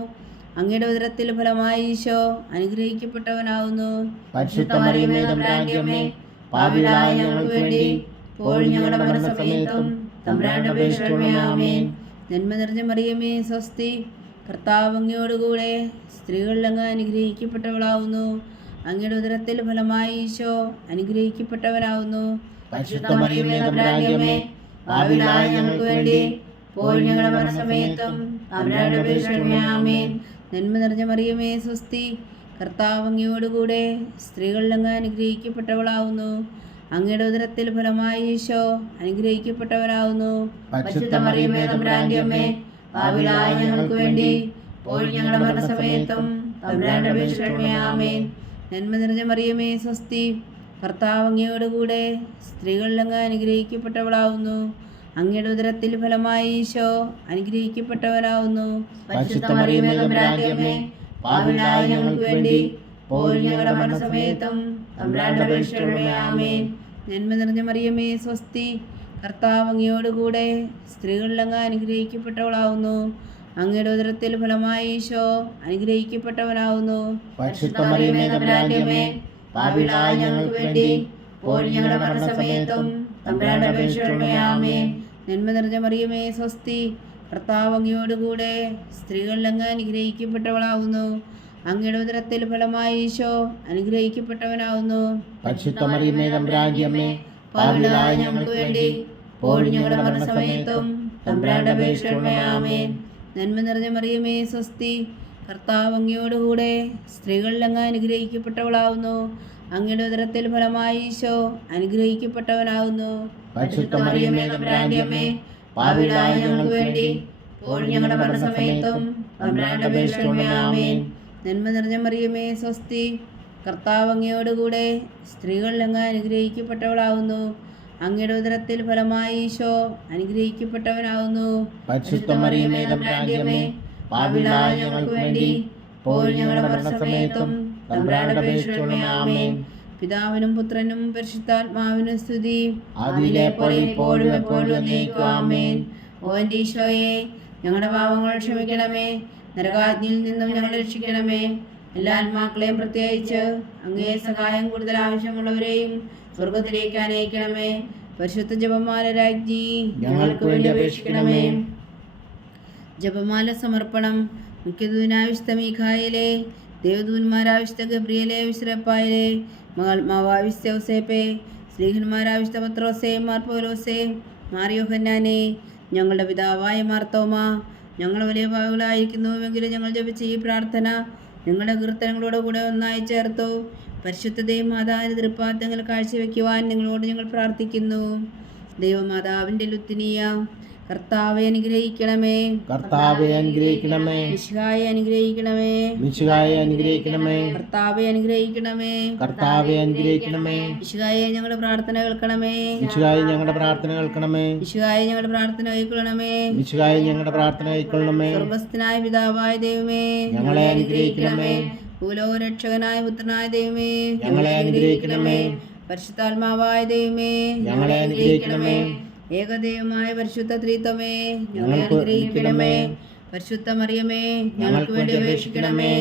അങ്ങയുടെ ഉദരത്തിൽ ഫലമായി ഈശോ അനുഗ്രഹിക്കപ്പെട്ടവനാവുന്നു. പരിശുദ്ധ മറിയമേ തമ്പുരാന്റെ അമ്മേ, പാപികളായ ഞങ്ങൾക്ക് വേണ്ടി ഇപ്പോഴും ഞങ്ങളുടെ മരണസമയത്തും തമ്പുരാന്റെ അപേക്ഷിച്ചുകൊള്ളണമേ. ആമേൻ. നന്മ നിറഞ്ഞ മറിയമേ സ്വസ്തി, കർത്താവ് അങ്ങയോടുകൂടെ സ്ത്രീകളിൽ അങ്ങ് അനുഗ്രഹിക്കപ്പെട്ടവളാവുന്നു. അങ്ങയുടെ ഉദരത്തിൽ ഫലമായി ഈശോ അനുഗ്രഹിക്കപ്പെട്ടവനാവുന്നു. പരിശുദ്ധ മറിയമേ തമ്പുരാന്റെ അമ്മേ, പാപികളായ ഞങ്ങൾക്ക് വേണ്ടി ഇപ്പോഴും ഞങ്ങളുടെ മരണസമയത്തും തമ്പുരാന്റെ അപേക്ഷിച്ചുകൊള്ളണമേ. ആമേൻ. നന്മ നിറഞ്ഞ മറിയമേ സ്വസ്തി, കർത്താവ് അങ്ങയോടുകൂടെ സ്ത്രീകളിൽ അങ്ങ് അനുഗ്രഹിക്കപ്പെട്ടവളാവുന്നു. അങ്ങയുടെ ഉദരത്തിൽ ഫലമായി ഈശോ അനുഗ്രഹിക്കപ്പെട്ടവനാവുന്നു. പരിശുദ്ധ മറിയമേ തമ്പുരാന്റെ അമ്മേ, പാപികളായ ഞങ്ങൾക്ക് വേണ്ടി ഇപ്പോഴും ഞങ്ങളുടെ മരണസമയത്തും തമ്പുരാന്റെ അപേക്ഷിച്ചുകൊള്ളണമേ. ആമേൻ. നന്മ നിറഞ്ഞ മറിയമേ സ്വസ്തി, കർത്താവ് അങ്ങയോടുകൂടെ സ്ത്രീകളിൽ അങ്ങ് അനുഗ്രഹിക്കപ്പെട്ടവളാവുന്നു. അങ്ങയുടെ ഉദരത്തിൽ ഫലമായി ഈശോ അനുഗ്രഹിക്കപ്പെട്ടവനാവുന്നു. പരിശുദ്ധ മറിയമേ തമ്പുരാന്റെ അമ്മേ, പാപികളായ ഞങ്ങൾക്ക് വേണ്ടി ഇപ്പോഴും ഞങ്ങളുടെ മരണസമയത്തും തമ്പുരാന്റെ അപേക്ഷിച്ചുകൊള്ളണമേ. ആമേൻ. നന്മ നിറഞ്ഞ മറിയമേ സ്വസ്തി, കർത്താവ് അങ്ങയോടുകൂടെ സ്ത്രീകളിൽ അങ്ങ് അനുഗ്രഹിക്കപ്പെട്ടവളാവുന്നു. അങ്ങയുടെ ഉദരത്തിൽ ഫലമായി ഈശോ അനുഗ്രഹിക്കപ്പെട്ടവനാവുന്നു. പരിശുദ്ധ മറിയമേ തമ്പുരാന്റെ അമ്മേ, പാപികളായ ഞങ്ങൾക്ക് വേണ്ടി ഇപ്പോഴും ഞങ്ങളുടെ മരണസമയത്തും തമ്പുരാന്റെ അപേക്ഷിച്ചുകൊള്ളണമേ. ആമേൻ. നന്മ നിറഞ്ഞ മറിയമേ സ്വസ്തി, കർത്താവ് അങ്ങയോടുകൂടെ സ്ത്രീകളിൽ അങ്ങ് അനുഗ്രഹിക്കപ്പെട്ടവളാവുന്നു. അങ്ങയുടെ ഉദരത്തിൽ ഫലമായി ഈശോ അനുഗ്രഹിക്കപ്പെട്ടവനാവുന്നു. പരിശുദ്ധ മറിയമേ തമ്പുരാന്റെ അമ്മേ, പാപികളായ ഞങ്ങൾക്ക് വേണ്ടി ഇപ്പോഴും ഞങ്ങളുടെ മരണസമയത്തും തമ്പുരാന്റെ അപേക്ഷിച്ചുകൊള്ളണമേ. ആമേൻ. നന്മ നിറഞ്ഞ മറിയമേ സ്വസ്തി, കർത്താവ് അങ്ങയോടുകൂടെ സ്ത്രീകളിൽ അങ്ങ് അനുഗ്രഹിക്കപ്പെട്ടവളാവുന്നു. അങ്ങയുടെ ഉദരത്തിൽ ഫലമായി ഈശോ അനുഗ്രഹിക്കപ്പെട്ടവനാവുന്നു. പരിശുദ്ധ മറിയമേ തമ്പുരാന്റെ അമ്മേ, പാപികളായ ഞങ്ങൾക്ക് വേണ്ടി ഇപ്പോഴും ഞങ്ങളുടെ മരണസമയത്തും തമ്പുരാന്റെ അപേക്ഷിച്ചുകൊള്ളണമേ. ആമേൻ. നന്മ നിറഞ്ഞ മറിയമേ സ്വസ്തി, കർത്താവ് അങ്ങയോടുകൂടെ സ്ത്രീകളിൽ അങ്ങ് അനുഗ്രഹിക്കപ്പെട്ടവളാവുന്നു. അങ്ങയുടെ ഉദരത്തിൽ ഫലമായി ഈശോ അനുഗ്രഹിക്കപ്പെട്ടവനാവുന്നു. പരിശുദ്ധ മറിയമേ തമ്പുരാന്റെ അമ്മേ, പാപികളായ ഞങ്ങൾക്ക് വേണ്ടി ഇപ്പോഴും ഞങ്ങളുടെ മരണസമയത്തും തമ്പുരാന്റെ അപേക്ഷിച്ചുകൊള്ളണമേ. ആമേൻ. പിതാവിനും പുത്രനും പരിശുദ്ധാത്മാവിനും സ്തുതി. അതിലെ പോലെ ഇപ്പോഴും എപ്പോഴും എന്നേക്കും. ആമേൻ. ഓ എൻ്റെ ഈശോയെ, ഞങ്ങളുടെ പാപങ്ങൾ ക്ഷമിക്കണമേ. നരകാജ്ഞയിൽ നിന്നും ഞങ്ങളെ രക്ഷിക്കണമേ. എല്ലാ ആത്മാക്കളെയും പ്രത്യേകിച്ച് അങ്ങേ സഹായം കൂടുതൽ ആവശ്യമുള്ളവരെയും സ്വർഗത്തിലേക്ക് അനയിക്കണമേ. പരിശുദ്ധ ജപമാല രാജ്ഞി, ഞങ്ങൾക്ക് വേണ്ടി അപേക്ഷിക്കണമേ. ജപമാല സമർപ്പണം. മുഖ്യദൂതനാവിശുദ്ധ മീഖായേലേ, ദേവദൂതന്മാരാവിശുദ്ധ ഗബ്രിയേലേ, വിശ്രപ്പായേലേ, മഹാത്മാവാവിശുദ്ധ ഔസേപ്പേ, സ്ലീഹന്മാരാവിശുദ്ധ പത്രോസേ, മാർ പൗലോസേ, മാർ യോഹന്നാനേ, ഞങ്ങളുടെ പിതാവായ മാർത്തോമ, ഞങ്ങൾ വലിയ പാവികളായിരിക്കുന്നുവെങ്കിലും ഞങ്ങൾ ജപിച്ച ഈ പ്രാർത്ഥന ഞങ്ങളുടെ കീർത്തനങ്ങളോട് കൂടെ ഒന്നായി ചേർത്തു. പരിശുദ്ധ ദൈവമാതാവിൻ്റെ തൃപ്പാദങ്ങൾ കാഴ്ചവെക്കുവാൻ നിങ്ങളോട് ഞങ്ങൾ പ്രാർത്ഥിക്കുന്നു. ദൈവമാതാവിൻ്റെ ലുത്തിനിയ, കർത്താവെ അനുഗ്രഹിക്കണമേ. കർത്താവെ അനുഗ്രഹിക്കണമേ. മിശിഹായെ അനുഗ്രഹിക്കണമേ. മിശിഹായെ അനുഗ്രഹിക്കണമേ. കർത്താവെ അനുഗ്രഹിക്കണമേ. കർത്താവെ അനുഗ്രഹിക്കണമേ. മിശിഹായെ ഞങ്ങളുടെ പ്രാർത്ഥന കേൾക്കണമേ. മിശിഹായെ ഞങ്ങളുടെ പ്രാർത്ഥന കേൾക്കണമേ. മിശിഹായെ ഞങ്ങളുടെ പ്രാർത്ഥന കൈക്കൊള്ളണമേ. മിശിഹായെ ഞങ്ങളുടെ പ്രാർത്ഥന കൈക്കൊള്ളണമേ. സ്വർഗസ്ഥനായ പിതാവായ ദൈവമേ, ഞങ്ങളെ അനുഗ്രഹിക്കണമേ. ഭൂലോകരക്ഷകനായ പുത്രനായ ദൈവമേ, ഞങ്ങളെ അനുഗ്രഹിക്കണമേ. പരിശുദ്ധാത്മാവായ ദൈവമേ, ഞങ്ങളെ അനുഗ്രഹിക്കണമേ. ഏകദൈവമായ പരിശുദ്ധ ത്രിത്വമേ, ഞങ്ങളെ അനുഗ്രഹിക്കണമേ. പരിശുദ്ധ മറിയമേ, ഞങ്ങൾക്ക് വേണ്ടി അപേക്ഷിക്കണമേ.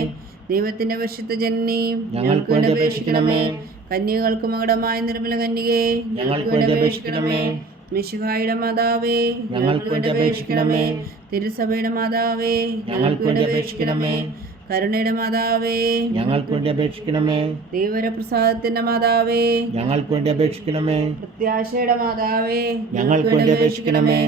ദൈവത്തിന്റെ പരിശുദ്ധ ജനനി, ഞങ്ങൾക്ക് വേണ്ടി അപേക്ഷിക്കണമേ. കന്യകൾക്ക് മകുടമായ നിർമ്മല കന്യകേ, ഞങ്ങൾക്ക് വേണ്ടി അപേക്ഷിക്കണമേ. മിശിഹായുടെ മാതാവേ, ഞങ്ങൾക്ക് വേണ്ടി അപേക്ഷിക്കണമേ. തിരുസഭയുടെ മാതാവേ, ഞങ്ങൾക്ക് വേണ്ടി അപേക്ഷിക്കണമേ. കരുണയുടെ മാതാവേ, ഞങ്ങൾക്ക് വേണ്ടി അപേക്ഷിക്കണമേ. ദൈവപ്രസാദത്തിന്റെ മാതാവേ, ഞങ്ങൾക്ക് വേണ്ടി അപേക്ഷിക്കണമേ. പ്രത്യാശയുടെ മാതാവേ, ഞങ്ങൾക്ക് വേണ്ടി അപേക്ഷിക്കണമേ.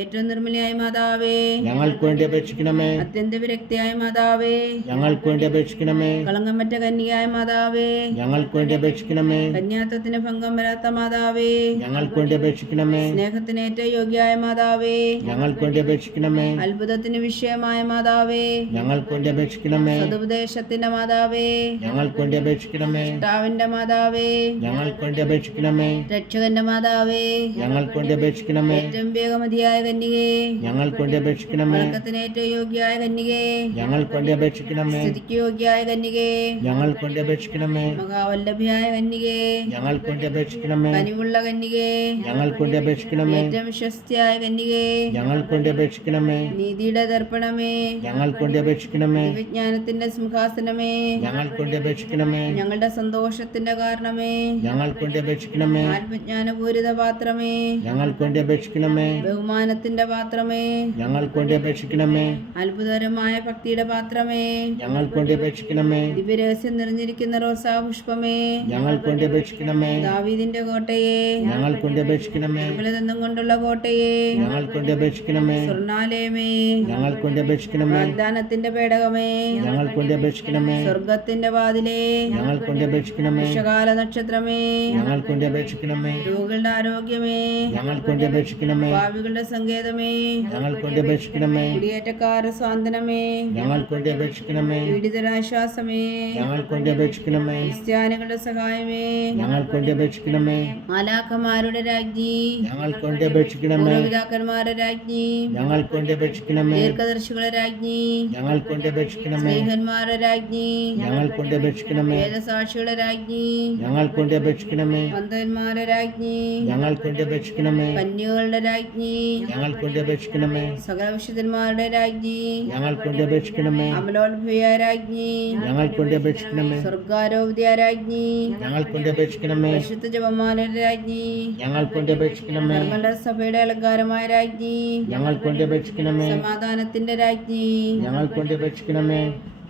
ഏറ്റവും നിർമ്മലയായ മാതാവേ, ഞങ്ങൾക്ക് വേണ്ടി അപേക്ഷിക്കണമേ. അത്യന്ത വിരക്തിയായ മാതാവേ, ഞങ്ങൾക്ക് വേണ്ടി അപേക്ഷിക്കണമേ. കളങ്കമറ്റ കന്യകയായ മാതാവേ, ഞങ്ങൾക്ക് വേണ്ടി അപേക്ഷിക്കണമേ. കന്യാത്വത്തിന് ഭംഗം വരാത്ത മാതാവേ, ഞങ്ങൾക്ക് വേണ്ടി അപേക്ഷിക്കണമേ. സ്നേഹത്തിന് ഏറ്റവും യോഗ്യയായ മാതാവേ, ഞങ്ങൾക്ക് വേണ്ടി അപേക്ഷിക്കണമേ. അത്ഭുതത്തിന് വിഷയമായ മാതാവേ, ഞങ്ങൾക്ക് വേണ്ടി അപേക്ഷിക്കണമേ. അപേക്ഷിക്കണമേ. സതുപദേശത്തിന്റെ മാതാവേ, ഞങ്ങൾക്ക് വേണ്ടി അപേക്ഷിക്കണമേ. കർത്താവിന്റെ മാതാവേ, ഞങ്ങൾക്ക് വേണ്ടി അപേക്ഷിക്കണമേ. രക്ഷകന്റെ മാതാവേ, ഞങ്ങൾക്ക് വേണ്ടി അപേക്ഷിക്കണമേ. ഏറ്റവും വേഗമതിയായ കന്യകേ, ഞങ്ങൾക്ക് വേണ്ടി അപേക്ഷിക്കണമേ. വണക്കത്തിന് ഏറ്റവും യോഗ്യയായ കന്യകേ, ഞങ്ങൾക്ക് വേണ്ടി അപേക്ഷിക്കണമേ. സ്തുതിക്ക് യോഗ്യയായ കന്യകേ, ഞങ്ങൾക്ക് വേണ്ടി അപേക്ഷിക്കണമേ. മഹാവല്ലഭയായ കന്യകേ, ഞങ്ങൾക്ക് വേണ്ടി അപേക്ഷിക്കണമേ. കനിവുള്ള കന്യകേ, ഞങ്ങൾക്ക് വേണ്ടി അപേക്ഷിക്കണമേ. ഏറ്റവും വിശ്വസ്തയായ കന്യകേ, ഞങ്ങൾക്ക് വേണ്ടി അപേക്ഷിക്കണമേ. നീതിയുടെ ദർപ്പണമേ, ഞങ്ങൾക്ക് വേണ്ടി അപേക്ഷിക്കണമേ. വിജ്ഞാനത്തിന്റെ സിംഹാസനമേ, ഞങ്ങൾക്ക് വേണ്ടി അപേക്ഷിക്കണമേ. ഞങ്ങളുടെ സന്തോഷത്തിന്റെ കാരണമേ, ഞങ്ങൾക്ക് വേണ്ടി അപേക്ഷിക്കണമേ. ആത്മജ്ഞാനപൂരിത പാത്രമേ, ഞങ്ങൾക്ക് വേണ്ടി അപേക്ഷിക്കണമേ. ബഹുമാനത്തിന്റെ പാത്രമേ, ഞങ്ങൾക്ക് വേണ്ടി അപേക്ഷിക്കണമേ. അത്ഭുതകരമായ ഭക്തിയുടെ പാത്രമേ, ഞങ്ങൾക്ക് വേണ്ടി അപേക്ഷിക്കണമേ. ദിവ്യരഹസ്യം നിറഞ്ഞിരിക്കുന്ന റോസാ പുഷ്പമേ, ഞങ്ങൾക്ക് വേണ്ടി അപേക്ഷിക്കണമേ. ദാവീദിന്റെ കോട്ടയെ, ഞങ്ങൾക്ക് വേണ്ടി അപേക്ഷിക്കണമേ. സകലതെന്നും കൊണ്ടുള്ള കോട്ടയെ, ഞങ്ങൾക്ക് വേണ്ടി അപേക്ഷിക്കണമേ. സ്വർണാലയമേ, ഞങ്ങൾക്ക് വേണ്ടി അപേക്ഷിക്കണമേ. വാഗ്ദാനത്തിന്റെ പേടകമേ, ഞങ്ങൾക്ക് വേണ്ടി അപേക്ഷിക്കണമേ. സ്വർഗത്തിന്റെ വാതിലേ, ഞങ്ങൾക്ക് വേണ്ടി അപേക്ഷിക്കണമേ. വിഷകാല നക്ഷത്രമേ, ഞങ്ങൾക്ക് വേണ്ടി അപേക്ഷിക്കണമേ. രോഗികളുടെ ആരോഗ്യമേ, ഞങ്ങൾക്ക് വേണ്ടി അപേക്ഷിക്കണമേ. പാപികളുടെ സങ്കേതമേ, ഞങ്ങൾക്ക് വേണ്ടി അപേക്ഷിക്കണമേ. കുടിയേറ്റക്കാരുടെ സ്വാന്തനമേ, ഞങ്ങൾക്ക് വേണ്ടി അപേക്ഷിക്കണമേ. പീഡിതരാശ്വാസമേ, ഞങ്ങൾക്ക് വേണ്ടി അപേക്ഷിക്കണമേ. ക്രിസ്ത്യാനികളുടെ സഹായമേ, ഞങ്ങൾക്ക് വേണ്ടി അപേക്ഷിക്കണമേ. മാലാഖമാരുടെ രാജ്ഞി, ഞങ്ങൾക്ക് വേണ്ടി അപേക്ഷിക്കണമേ. പൂർവ്വപിതാക്കന്മാരുടെ രാജ്ഞി, ഞങ്ങൾക്ക് വേണ്ടി അപേക്ഷിക്കണമേ. ദീർഘദർശികളുടെ രാജ്ഞി, ഞങ്ങൾക്ക് വേണ്ടി അപേക്ഷിക്കണമേ. സ്നേഹന്മാരുടെ രാജ്ഞി, ഞങ്ങൾക്ക് വേണ്ടി അപേക്ഷിക്കണമേ. വേദസാക്ഷികളുടെ രാജ്ഞി, ഞങ്ങൾക്ക് വേണ്ടി അപേക്ഷിക്കണമേ. വന്ധന്മാരുടെ രാജ്ഞി, ഞങ്ങൾക്ക് വേണ്ടി അപേക്ഷിക്കണമേ. കന്യകളുടെ രാജ്ഞി, ഞങ്ങൾക്ക് വേണ്ടി അപേക്ഷിക്കണമേ. സകല വിശുദ്ധന്മാരുടെ രാജ്ഞി, ഞങ്ങൾക്ക് വേണ്ടി അപേക്ഷിക്കണമേ. അമലോത്ഭയ രാജ്ഞി, ഞങ്ങൾക്ക് വേണ്ടി അപേക്ഷിക്കണമേ. സ്വർഗാരോഗ്യ രാജ്ഞി, ഞങ്ങൾക്ക് വേണ്ടി അപേക്ഷിക്കണമേ. പരിശുദ്ധ ജപമാലയുടെ രാജ്ഞി, ഞങ്ങൾക്ക് വേണ്ടി അപേക്ഷിക്കണമേ. നിർമ്മല സഭയുടെ അലങ്കാരമായ രാജ്ഞി, ഞങ്ങൾക്ക് വേണ്ടി അപേക്ഷിക്കണമേ. സമാധാനത്തിന്റെ രാജ്ഞി, ഞങ്ങൾക്ക് വേണ്ടി അപേക്ഷിക്കണമേ.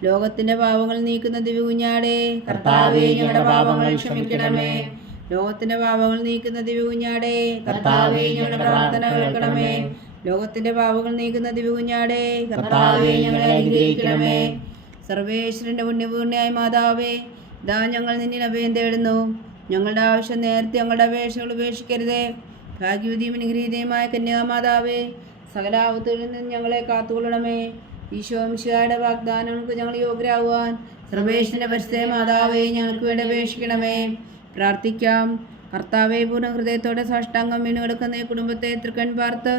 ലോകത്തിന്റെ പാപങ്ങൾ നീക്കുന്ന ദിവ്യകുഞ്ഞാടേ, കർത്താവേ, ഞങ്ങളുടെ പാപങ്ങൾ ക്ഷമിക്കണമേ. ലോകത്തിന്റെ പാപങ്ങൾ നീക്കുന്ന ദിവ്യകുഞ്ഞാടേ, കർത്താവേ, ഞങ്ങളുടെ പ്രാർത്ഥന കേൾക്കണമേ. ലോകത്തിന്റെ പാപങ്ങൾ നീക്കുന്ന ദിവ്യകുഞ്ഞാടേ, കർത്താവേ, ഞങ്ങളെ അനുഗ്രഹിക്കണമേ. സർവേശ്വരന്റെ പുണ്യപൂർണ്ണയായ മാതാവേ, ഇതാ ഞങ്ങൾ നിന്നിൽ അഭയം തേടുന്നു. ഞങ്ങളുടെ ആവശ്യം നേരത്തെ ഞങ്ങളുടെ അപേക്ഷകൾ ഉപേക്ഷിക്കരുതേ. ഭാഗ്യവതിയും അനുഗ്രഹീതയുമായ കന്യാമാതാവേ, സകല ആപത്തുകളിൽ നിന്ന് ഞങ്ങളെ കാത്തുകൊള്ളണമേ. ഈശോ മിശിഹായുടെ വാഗ്ദാനങ്ങൾക്ക് ഞങ്ങൾ യോഗ്യരാകുവാൻ സർവേശ്വരന്റെ പരിശുദ്ധ മാതാവേ, ഞങ്ങൾക്ക് വേണ്ടി അപേക്ഷിക്കണമേ. പ്രാർത്ഥിക്കാം. കർത്താവേ, പൂർണ്ണ ഹൃദയത്തോടെ സാഷ്ടാംഗം വീണ് കിടക്കുന്ന ഈ കുടുംബത്തെ തൃക്കൺ പാർത്ത്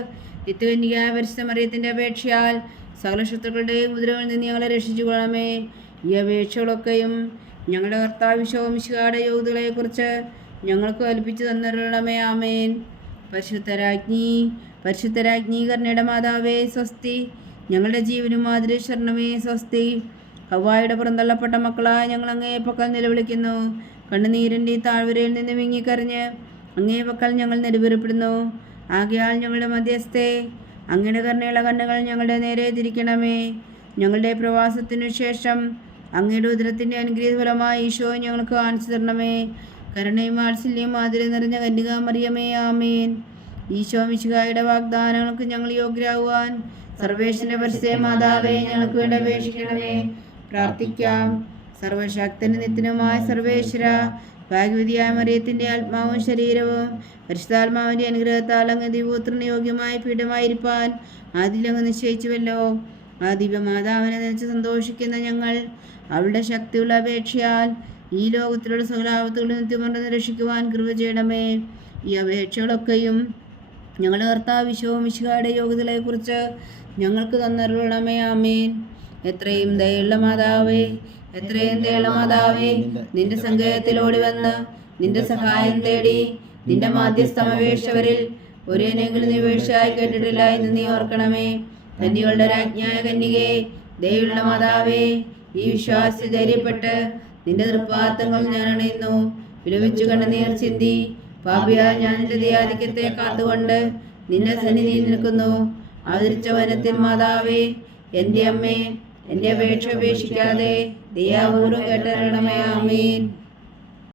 നിത്യകന്യകയായ പരിശുദ്ധ മറിയത്തിൻ്റെ അപേക്ഷയാൽ സകല ശത്രുക്കളുടെയും ഉപദ്രവങ്ങളിൽ നിന്ന് ഞങ്ങളെ രക്ഷിച്ചു കൊള്ളണമേ. ഈ അപേക്ഷകളൊക്കെയും ഞങ്ങളുടെ കർത്താവ് ഈശോ മിശിഹായുടെ യോഗ്യതകളെക്കുറിച്ച് ഞങ്ങൾക്ക് കൽപ്പിച്ചു തന്നിരണമേ. ആമേൻ. പരിശുദ്ധരാജ്ഞി കരുണയുടെ മാതാവേ സ്വസ്തി. ഞങ്ങളുടെ ജീവനും മാതിരി ശരണമേ സ്വസ്തി. ഹവ്വായുടെ പുറന്തള്ളപ്പെട്ട മക്കളായ ഞങ്ങൾ അങ്ങേ പക്കൽ നിലവിളിക്കുന്നു. കണ്ണുനീരിൻ്റെ താഴ്വരയിൽ നിന്ന് വിങ്ങിക്കറിഞ്ഞ് അങ്ങേ പക്കൽ ഞങ്ങൾ നെടുവേർപ്പെടുന്നു. ആകയാൽ ഞങ്ങളുടെ മധ്യസ്ഥേ, അങ്ങയുടെ കരുണയുള്ള കണ്ണുകൾ ഞങ്ങളുടെ നേരെ തിരിക്കണമേ. ഞങ്ങളുടെ പ്രവാസത്തിനു ശേഷം അങ്ങയുടെ ഉദരത്തിൻ്റെ അനുഗ്രഹഫലമായ ഈശോ ഞങ്ങൾക്ക് കാണിച്ചു തരണമേ. കരുണയും വാത്സല്യം മാതിരി നിറഞ്ഞ കന്യകാമറിയമേ, ആമേൻ. ഈശോ മിശിഹായുടെ വാഗ്ദാനങ്ങൾക്ക് ഞങ്ങൾ യോഗ്യരാകുവാൻ സർവേശ്വരന്റെ പരിശുദ്ധ മാതാവേ, ഞങ്ങൾക്ക് വേണ്ടി അപേക്ഷിക്കണമേ. പ്രാർത്ഥിക്കാം. സർവശക്തനും നിത്യനുമായ സർവേശ്വര, ഭാഗ്യവതിയായ മറിയത്തിൻ്റെ ആത്മാവും ശരീരവും പരിശുദ്ധാത്മാവിൻ്റെ അനുഗ്രഹത്താൽ അങ്ങ് ദിവ്യപുത്രന് യോഗ്യമായ പീഠമായിരിക്കാൻ ആദിലങ്ങ് നിശ്ചയിച്ചുവല്ലോ. ആ ദിവ്യമാതാവിനെ നനച്ച് സന്തോഷിക്കുന്ന ഞങ്ങൾ അവളുടെ ശക്തിയുള്ള അപേക്ഷയാൽ ഈ ലോകത്തിലുള്ള സകലാപത്തുകളിൽ നിത്യമർന്ന് രക്ഷിക്കുവാൻ കൃപ ചെയ്യണമേ. ഈ അപേക്ഷകളൊക്കെയും ഞങ്ങളുടെ കർത്താവ് ഈശോ മിശിഹായുടെ യോഗ്യതകളെക്കുറിച്ച് ഞങ്ങൾക്ക് തന്നരുളണമേ. ആമേൻ. എത്രയും ദയുള്ള മാതാവേ, നിന്റെ സങ്കേതത്തിലോടി വന്ന് നിന്റെ സഹായം തേടി നിന്റെ മാധ്യസ്ഥം അപേക്ഷവരിൽ ഒരേനെങ്കിലും നീ വീഴ്ചയായി കേട്ടിട്ടില്ല എന്ന് നീ ഓർക്കണമേ. കന്യകളുടെ രാജ്ഞിയായ കന്യകേ, ദയുള്ള മാതാവേ, ഈ വിശ്വാസി ധൈര്യപ്പെട്ട് നിന്റെ തൃപ്പാദങ്ങൾ ഞാൻ അണയുന്നു. വിലപിച്ചു കണ്ണുനീർ ചിന്തി പാപിയായ ഞാൻ നിന്റെ ദയാധിക്യത്തെ കാത്തുകൊണ്ട് നിന്റെ സന്നിധിയിൽ നിൽക്കുന്നു. അവതരിച്ച വനത്തിൽ മാതാവേ, എൻ്റെ അമ്മേ, എൻ്റെ അപേക്ഷ ഉപേക്ഷിക്കാതെ ദയാപൂർവ്വം കേട്ടറിയണമേ. ആമേൻ.